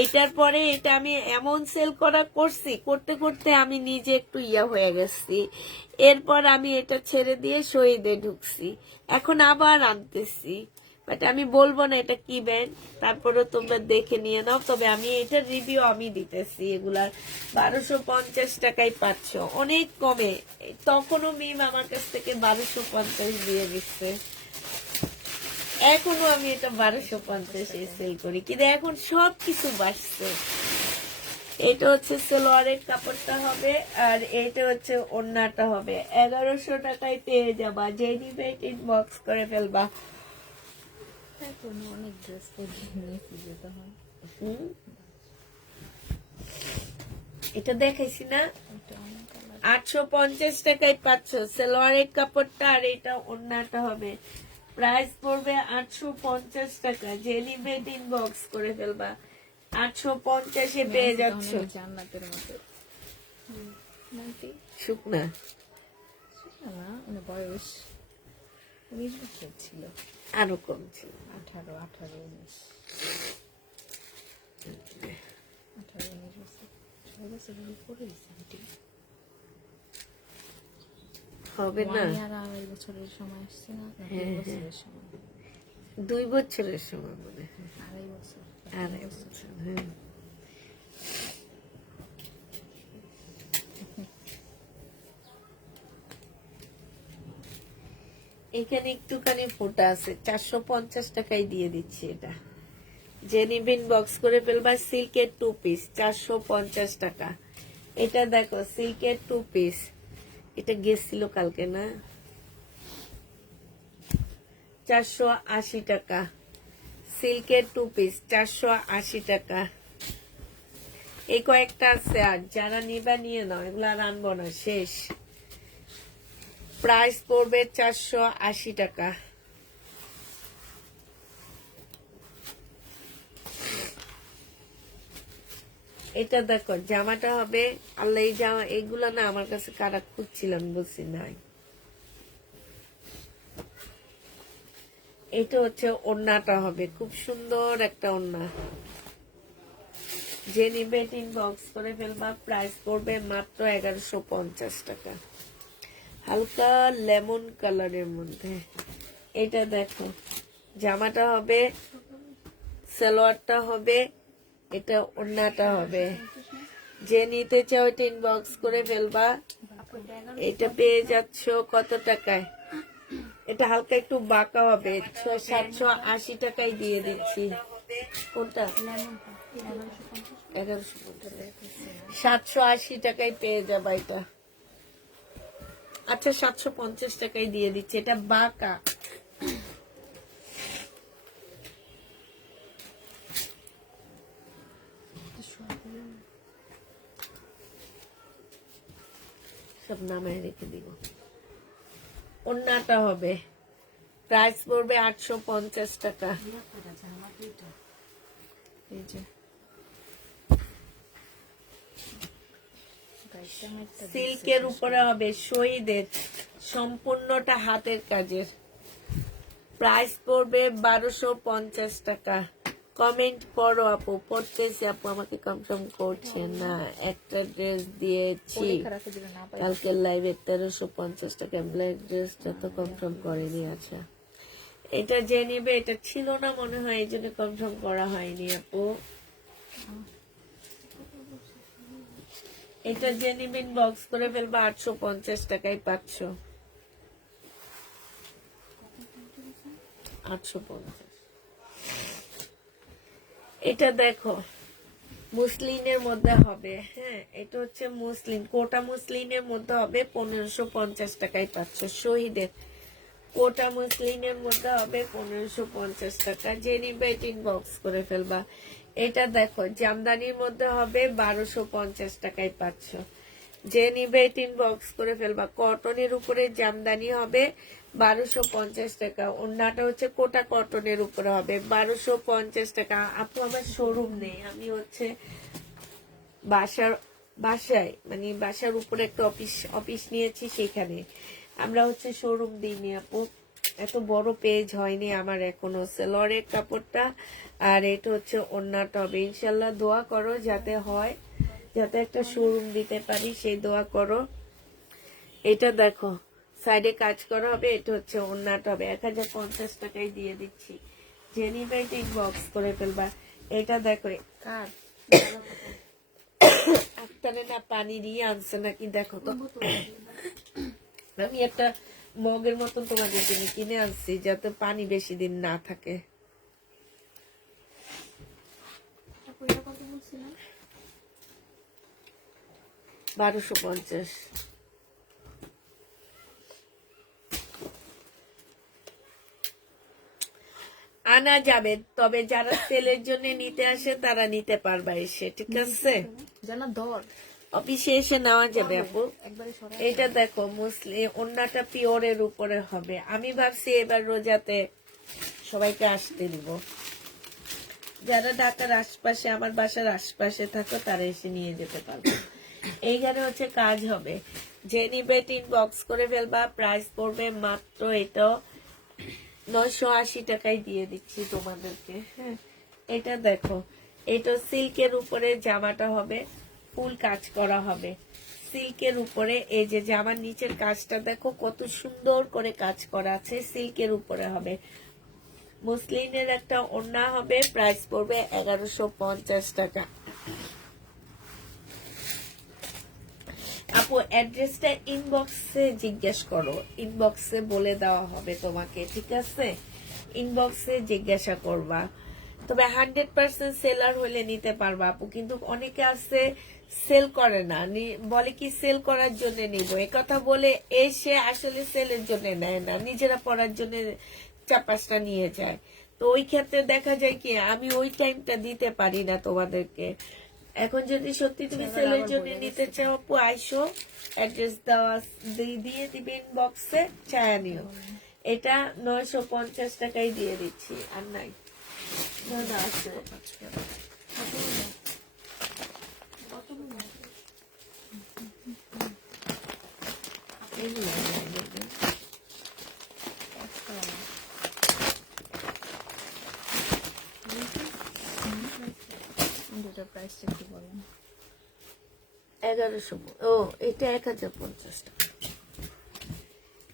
এইটার পরে এটা আমি এমন সেল করছি, করতে করতে আমি নিজে একটু ইয়া হয়ে গেছি। এরপর আমি এটা ছেড়ে দিয়ে শহীদে ঢুকছি, এখন আবার আনতেছি। বাট আমি বলবো না এটা কি ব্যান্ড, তারপরে তোমরা দেখে নিয়ে নাও। তবে আমি এটার রিভিউ আমি দিতেছি। এগুলার 1250 টাকায় পাচ্ছ, অনেক কমে। তখনও মিম আমার কাছ থেকে 1250 দিয়ে দিচ্ছে, এখনো আমি এটা 1250 সেল করি, কিন্তু এখন সবকিছু বাড়ছে। এটা হচ্ছে সালোয়ারের কাপড়টা হবে, আর এটা হচ্ছে ওড়নাটা হবে। 1100 টাকায় পেয়ে যাবা, যে নিবে ইনবক্স করে ফেলবা। এখন অনেক ড্রেস নিয়েছি যে তখন হুম, এটা দেখাইছি না, এটা অনেক কালার 850 টাকায় পাচ্ছ সালোয়ারের কাপড়টা, আর এটা ওড়নাটা হবে। প্রাইস পড়বে 850 টাকা, যে নিবে ইনবক্স করে ফেলবা। 850-এ পেয়ে যাচ্ছ। জান্নাতের মতো নাকি শুকনা না, মানে বয়স 19 বছর ছিল, আরো কম ছিল। 18 19 বছর, 6 বছর পরে দিচ্ছে আন্টি। হবে না, 1 ইয়ার আর 2 বছরের সময় আসছে না, 2 বছরের সময়, 2 বছরের সময় মনে হয়, 2.5 বছর, 2.5 বছর। হ্যাঁ, এখানে একটুখানি ফোটা আছে, 450 টাকায় দিয়ে দিচ্ছি এটা। যে নিবেন বক্স করে ফেলবা। সিল্কের 2 পিস 450 টাকা। এটা দেখো সিল্কের 2 পিস, এটা গেছিল কালকে না, 480 টাকা। সিল্কের 2 পিস 480 টাকা। এই কয়েকটা আছে, আর যারা নিবা নিয়ে নাও, এগুলা আর আনবো না, শেষ। প্রাইস পড়বে 480 টাকা। এটা দেখো জামাটা হবে, আল্লাহ এই জামা এইগুলো না আমার কাছে কারা খুঁজছিলাম, বলছি নাই। এটা হচ্ছে ওড়নাটা হবে, খুব সুন্দর একটা ওড়না। যে নিবে ইনবক্স করে ফেলবা। প্রাইস পড়বে মাত্র 1150 টাকা, হালকা লেমন কালারের মধ্যে। এটা দেখো জামাটা হবে, সালোয়ারটা হবে, এটা ওড়নাটা হবে। যে নিতে চাও এটা ইনবক্স করে ফেলবা। এটা পেয়ে যাচ্ছ কত টাকায়? এটা হালকা একটু বাঁকা হবে, 780 টাকায় দিয়ে দিচ্ছি। কোনটা? 1150, 780 টাকায় পেয়ে যাবা এটা। আচ্ছা 750 টাকায় দিয়ে দিচ্ছে, এটা বাঁকা। সব নামায় রেখে দিব। ওড়নাটা হবে, প্রাইস পড়বে 850 টাকা। এই যে সিল্কের উপরে হবে, শহীদের, সম্পূর্ণটা হাতের কাজের। প্রাইস পড়বে 1250 টাকা। কমেন্ট করো আপু, পড়তেছি আপু, আমাকে কনফার্ম করছে না। একটা ড্রেস দিয়েছি কালকে লাইভে 1350 টাকা, ব্ল্যাক ড্রেসটা তো কনফার্ম করেনি। আচ্ছা এটা যে নিবে, এটা ছিল না মনে হয়, এই জন্য কনফার্ম করা হয়নি আপু। এটা যে নিবেন বক্স করে ফেলবা, 850 টাকায় পাচ্ছ। 850। এটা দেখো মুসলিনের মধ্যে হবে, হ্যাঁ এটা হচ্ছে মুসলিন, কোটা মুসলিনের মধ্যে হবে, 1550 টাকায় পাচ্ছ। শহীদের কোটা মুসলিনের মধ্যে হবে 1550 টাকা। যে নিবে ইনবক্স করে ফেলবা। এটা দেখো জামদানির মধ্যে হবে, 1250 টাকায় পাচ্ছ। যে নিবে ইনবক্স করে ফেলবা। কটনের উপরে জামদানি হবে, 1250 টাকা। ওড়নাটা হচ্ছে কোটা কটনের উপরে হবে, 1250 টাকা। আপু আমার শোরুম নেই, আমি হচ্ছে বাসায় মানে বাসার উপরে একটা অফিস নিয়েছি, সেখানে আমরা হচ্ছে শোরুম দিইনি আপু। এত বড় পেজ হয়নি আমার এখনো। সেলরের কাপড়টা আর এটা হচ্ছে ওড়নাটা হবে। ইনশাল্লাহ দোয়া করো যাতে হয়, যাতে একটা শোরুম দিতে পারি, সেই দোয়া করো। এটা দেখো সাইডে কাজ করা হবে, এটা হচ্ছে ওড়নাটা হবে। 1050 টাকায় দিয়ে দিচ্ছি, জেনি ভাই ইনবক্স করে ফেলবা। এটা দেখো কার আক্তারে না পানি দিয়ে আনছে নাকি দেখো তো। আমি একটা মগের মতন তোমাদের জন্য কিনে আনছি যাতে পানি বেশি দিন না থাকে। তারপরে কত বলছিলাম? 1250। আনা যাবে, তবে যারা সেলের জন্য নিতে আসে তারা নিতে পারবা এসে, ঠিক আছে? জানা দর অফিসে এসে নেওয়া যাবে আপু। একবারে সরাই এটা দেখো মুসলিম ওন্নাটা পিওরের উপরে হবে। আমি ভাবছি এবার রোজাতে সবাইকে আসতে দিব। যারা ঢাকার আশপাশে, আমার বাসার আশপাশে থাকো তারা এসে নিয়ে যেতে পারবে। এইখানে হচ্ছে কাজ হবে, যে নিবে ইনবক্স করে ফেলবা। প্রাইস পড়বে মাত্র এটা 980 টাকায় দিয়ে দিচ্ছি তোমাদেরকে। হ্যাঁ, এটা দেখো, এটা সিল্কের উপরে জামাটা হবে, ফুল কাজ করা হবে সিল্কের উপরে। এই যে জামার নিচের কাজটা দেখো কত সুন্দর করে কাজ করা আছে, সিল্কের উপরে হবে। মুসলিনের একটা ওড়না হবে, প্রাইস পড়বে 1150 টাকা। আপু অ্যাড্রেসটা ইনবক্সে জিজ্ঞেস করো, ইনবক্সে বলে দেওয়া হবে তোমাকে, ঠিক আছে? ইনবক্সে জিজ্ঞাসা করবা। তবে 100% সেলার হলে নিতে পারবা আপু, কিন্তু অনেকে আছে সেল করে না, বলে কি সেল করার জন্য নিব, কথা বলে এসে আসলে সেলের জন্য নেয় না, নিজেরা পড়ার জন্য 4-5টা নিয়ে যায়। তো ওই ক্ষেত্রে দেখা যায় কি আমি ওই টাইমটা দিতে পারি না তোমাদেরকে। এখন যদি সত্যি তুমি সেলের জন্য নিতে চাও আপু, আইসো, অ্যাড্রেস দেওয়া দিয়ে দিবে ইনবক্সে, চায়া নিও। এটা 950 টাকায় দিয়ে দিচ্ছি। আর নাই না, না আছে। এগুলো নাই, দেখবেন। দুটার প্রাইসটা একটু বলেন। 1100। ও এটা 1050 টাকা।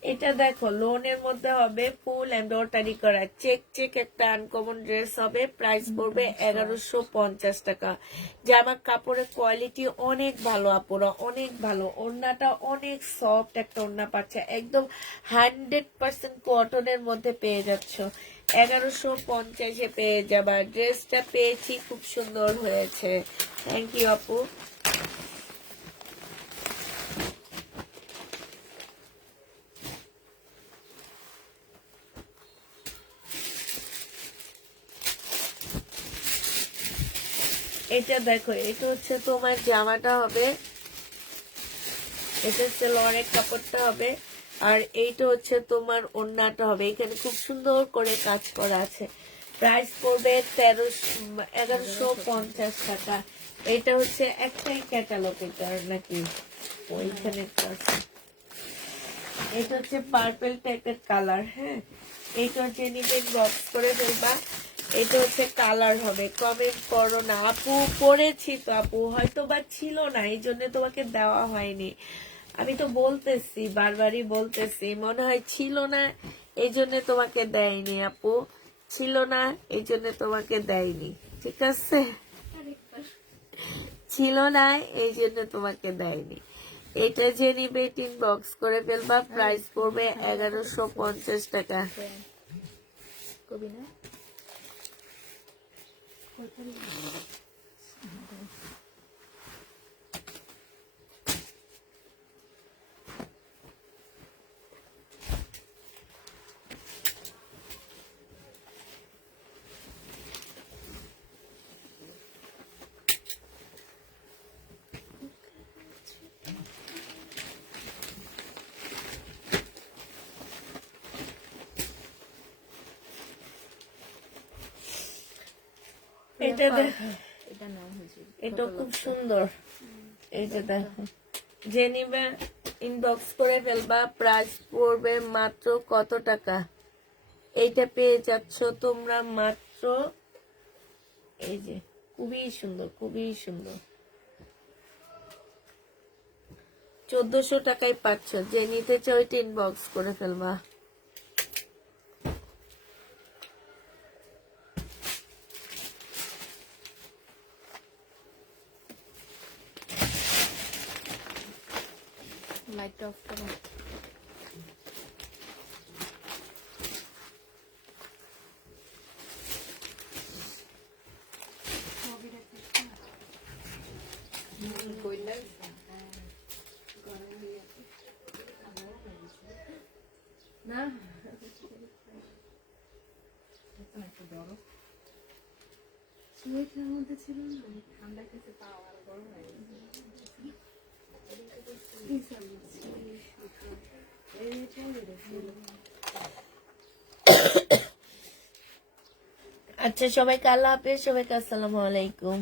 এটা দেখো লোনের মধ্যে হবে, ফুল এমব্রয়ডারি করা চেক চেক একটা আনকমন ড্রেস হবে। প্রাইস পড়বে 1150 টাকা। জামার কাপড়ের কোয়ালিটি অনেক ভালো আপুরা, অনেক ভালো। ওড়নাটা অনেক সফট একটা ওড়না পাচ্ছে, একদম 100% কটনের মধ্যে পেয়ে যাচ্ছ। 1150-এ পেয়ে যাবা। ড্রেসটা পেয়েছি, খুব সুন্দর হয়েছে। থ্যাংক ইউ আপু। এটা দেখো, এটা হচ্ছে তোমার জামাটা হবে, এটা হচ্ছে লরের কাপড়টা হবে, আর এইটা হচ্ছে তোমার ওড়নাটা হবে। এখানে খুব সুন্দর করে কাজ করা আছে। প্রাইস পড়বে 1150 টাকা। এটা হচ্ছে একটাই ক্যাটালগ, এটা নাকি ওইখানে এটা হচ্ছে পার্পল টাইপের কালার। হ্যাঁ, এটা হচ্ছে নিবে বক্স করে ফেলবা। এটা হচ্ছে কালার হবে, কমেন্ট করো না আপু। পড়েছি তো আপু, হয়তো বা ছিল না, এই জন্য তোমাকে দেওয়া হয়নি। আমি তো বলতেছি, বারবারই বলতেছি, মনে হয় ছিল না এই জন্য তোমাকে দেয়নি আপু, ছিল না এই জন্য তোমাকে দেয়নি, ঠিক আছে? ছিল না এই জন্য তোমাকে দেয়নি। এটা যে নিবে ইনবক্স করে ফেলবা। প্রাইস পড়বে 1150 টাকা। কবি না এটা দেখো, এটা নাও হুজুর, এটা খুব সুন্দর। এই যে দেখো, যে নিবে ইনবক্স করে ফেলবা। প্রাইস পড়বে মাত্র কত টাকা? এইটা পেয়ে যাচ্ছ তোমরা মাত্র, এই যে খুবই সুন্দর, খুবই সুন্দর, 1400 টাকায় পাচ্ছ। যে নিতে চাও ওইটা ইনবক্স করে ফেলবা। লাইটটা অফ করো। না সোয়েটার মধ্যে ছিল না ঠান্ডা কিছু পাওয়া আর গরম লাগে। আচ্ছা, সবাইকে আল্লাহ হাফেজ, সবাইকে আসসালামু আলাইকুম।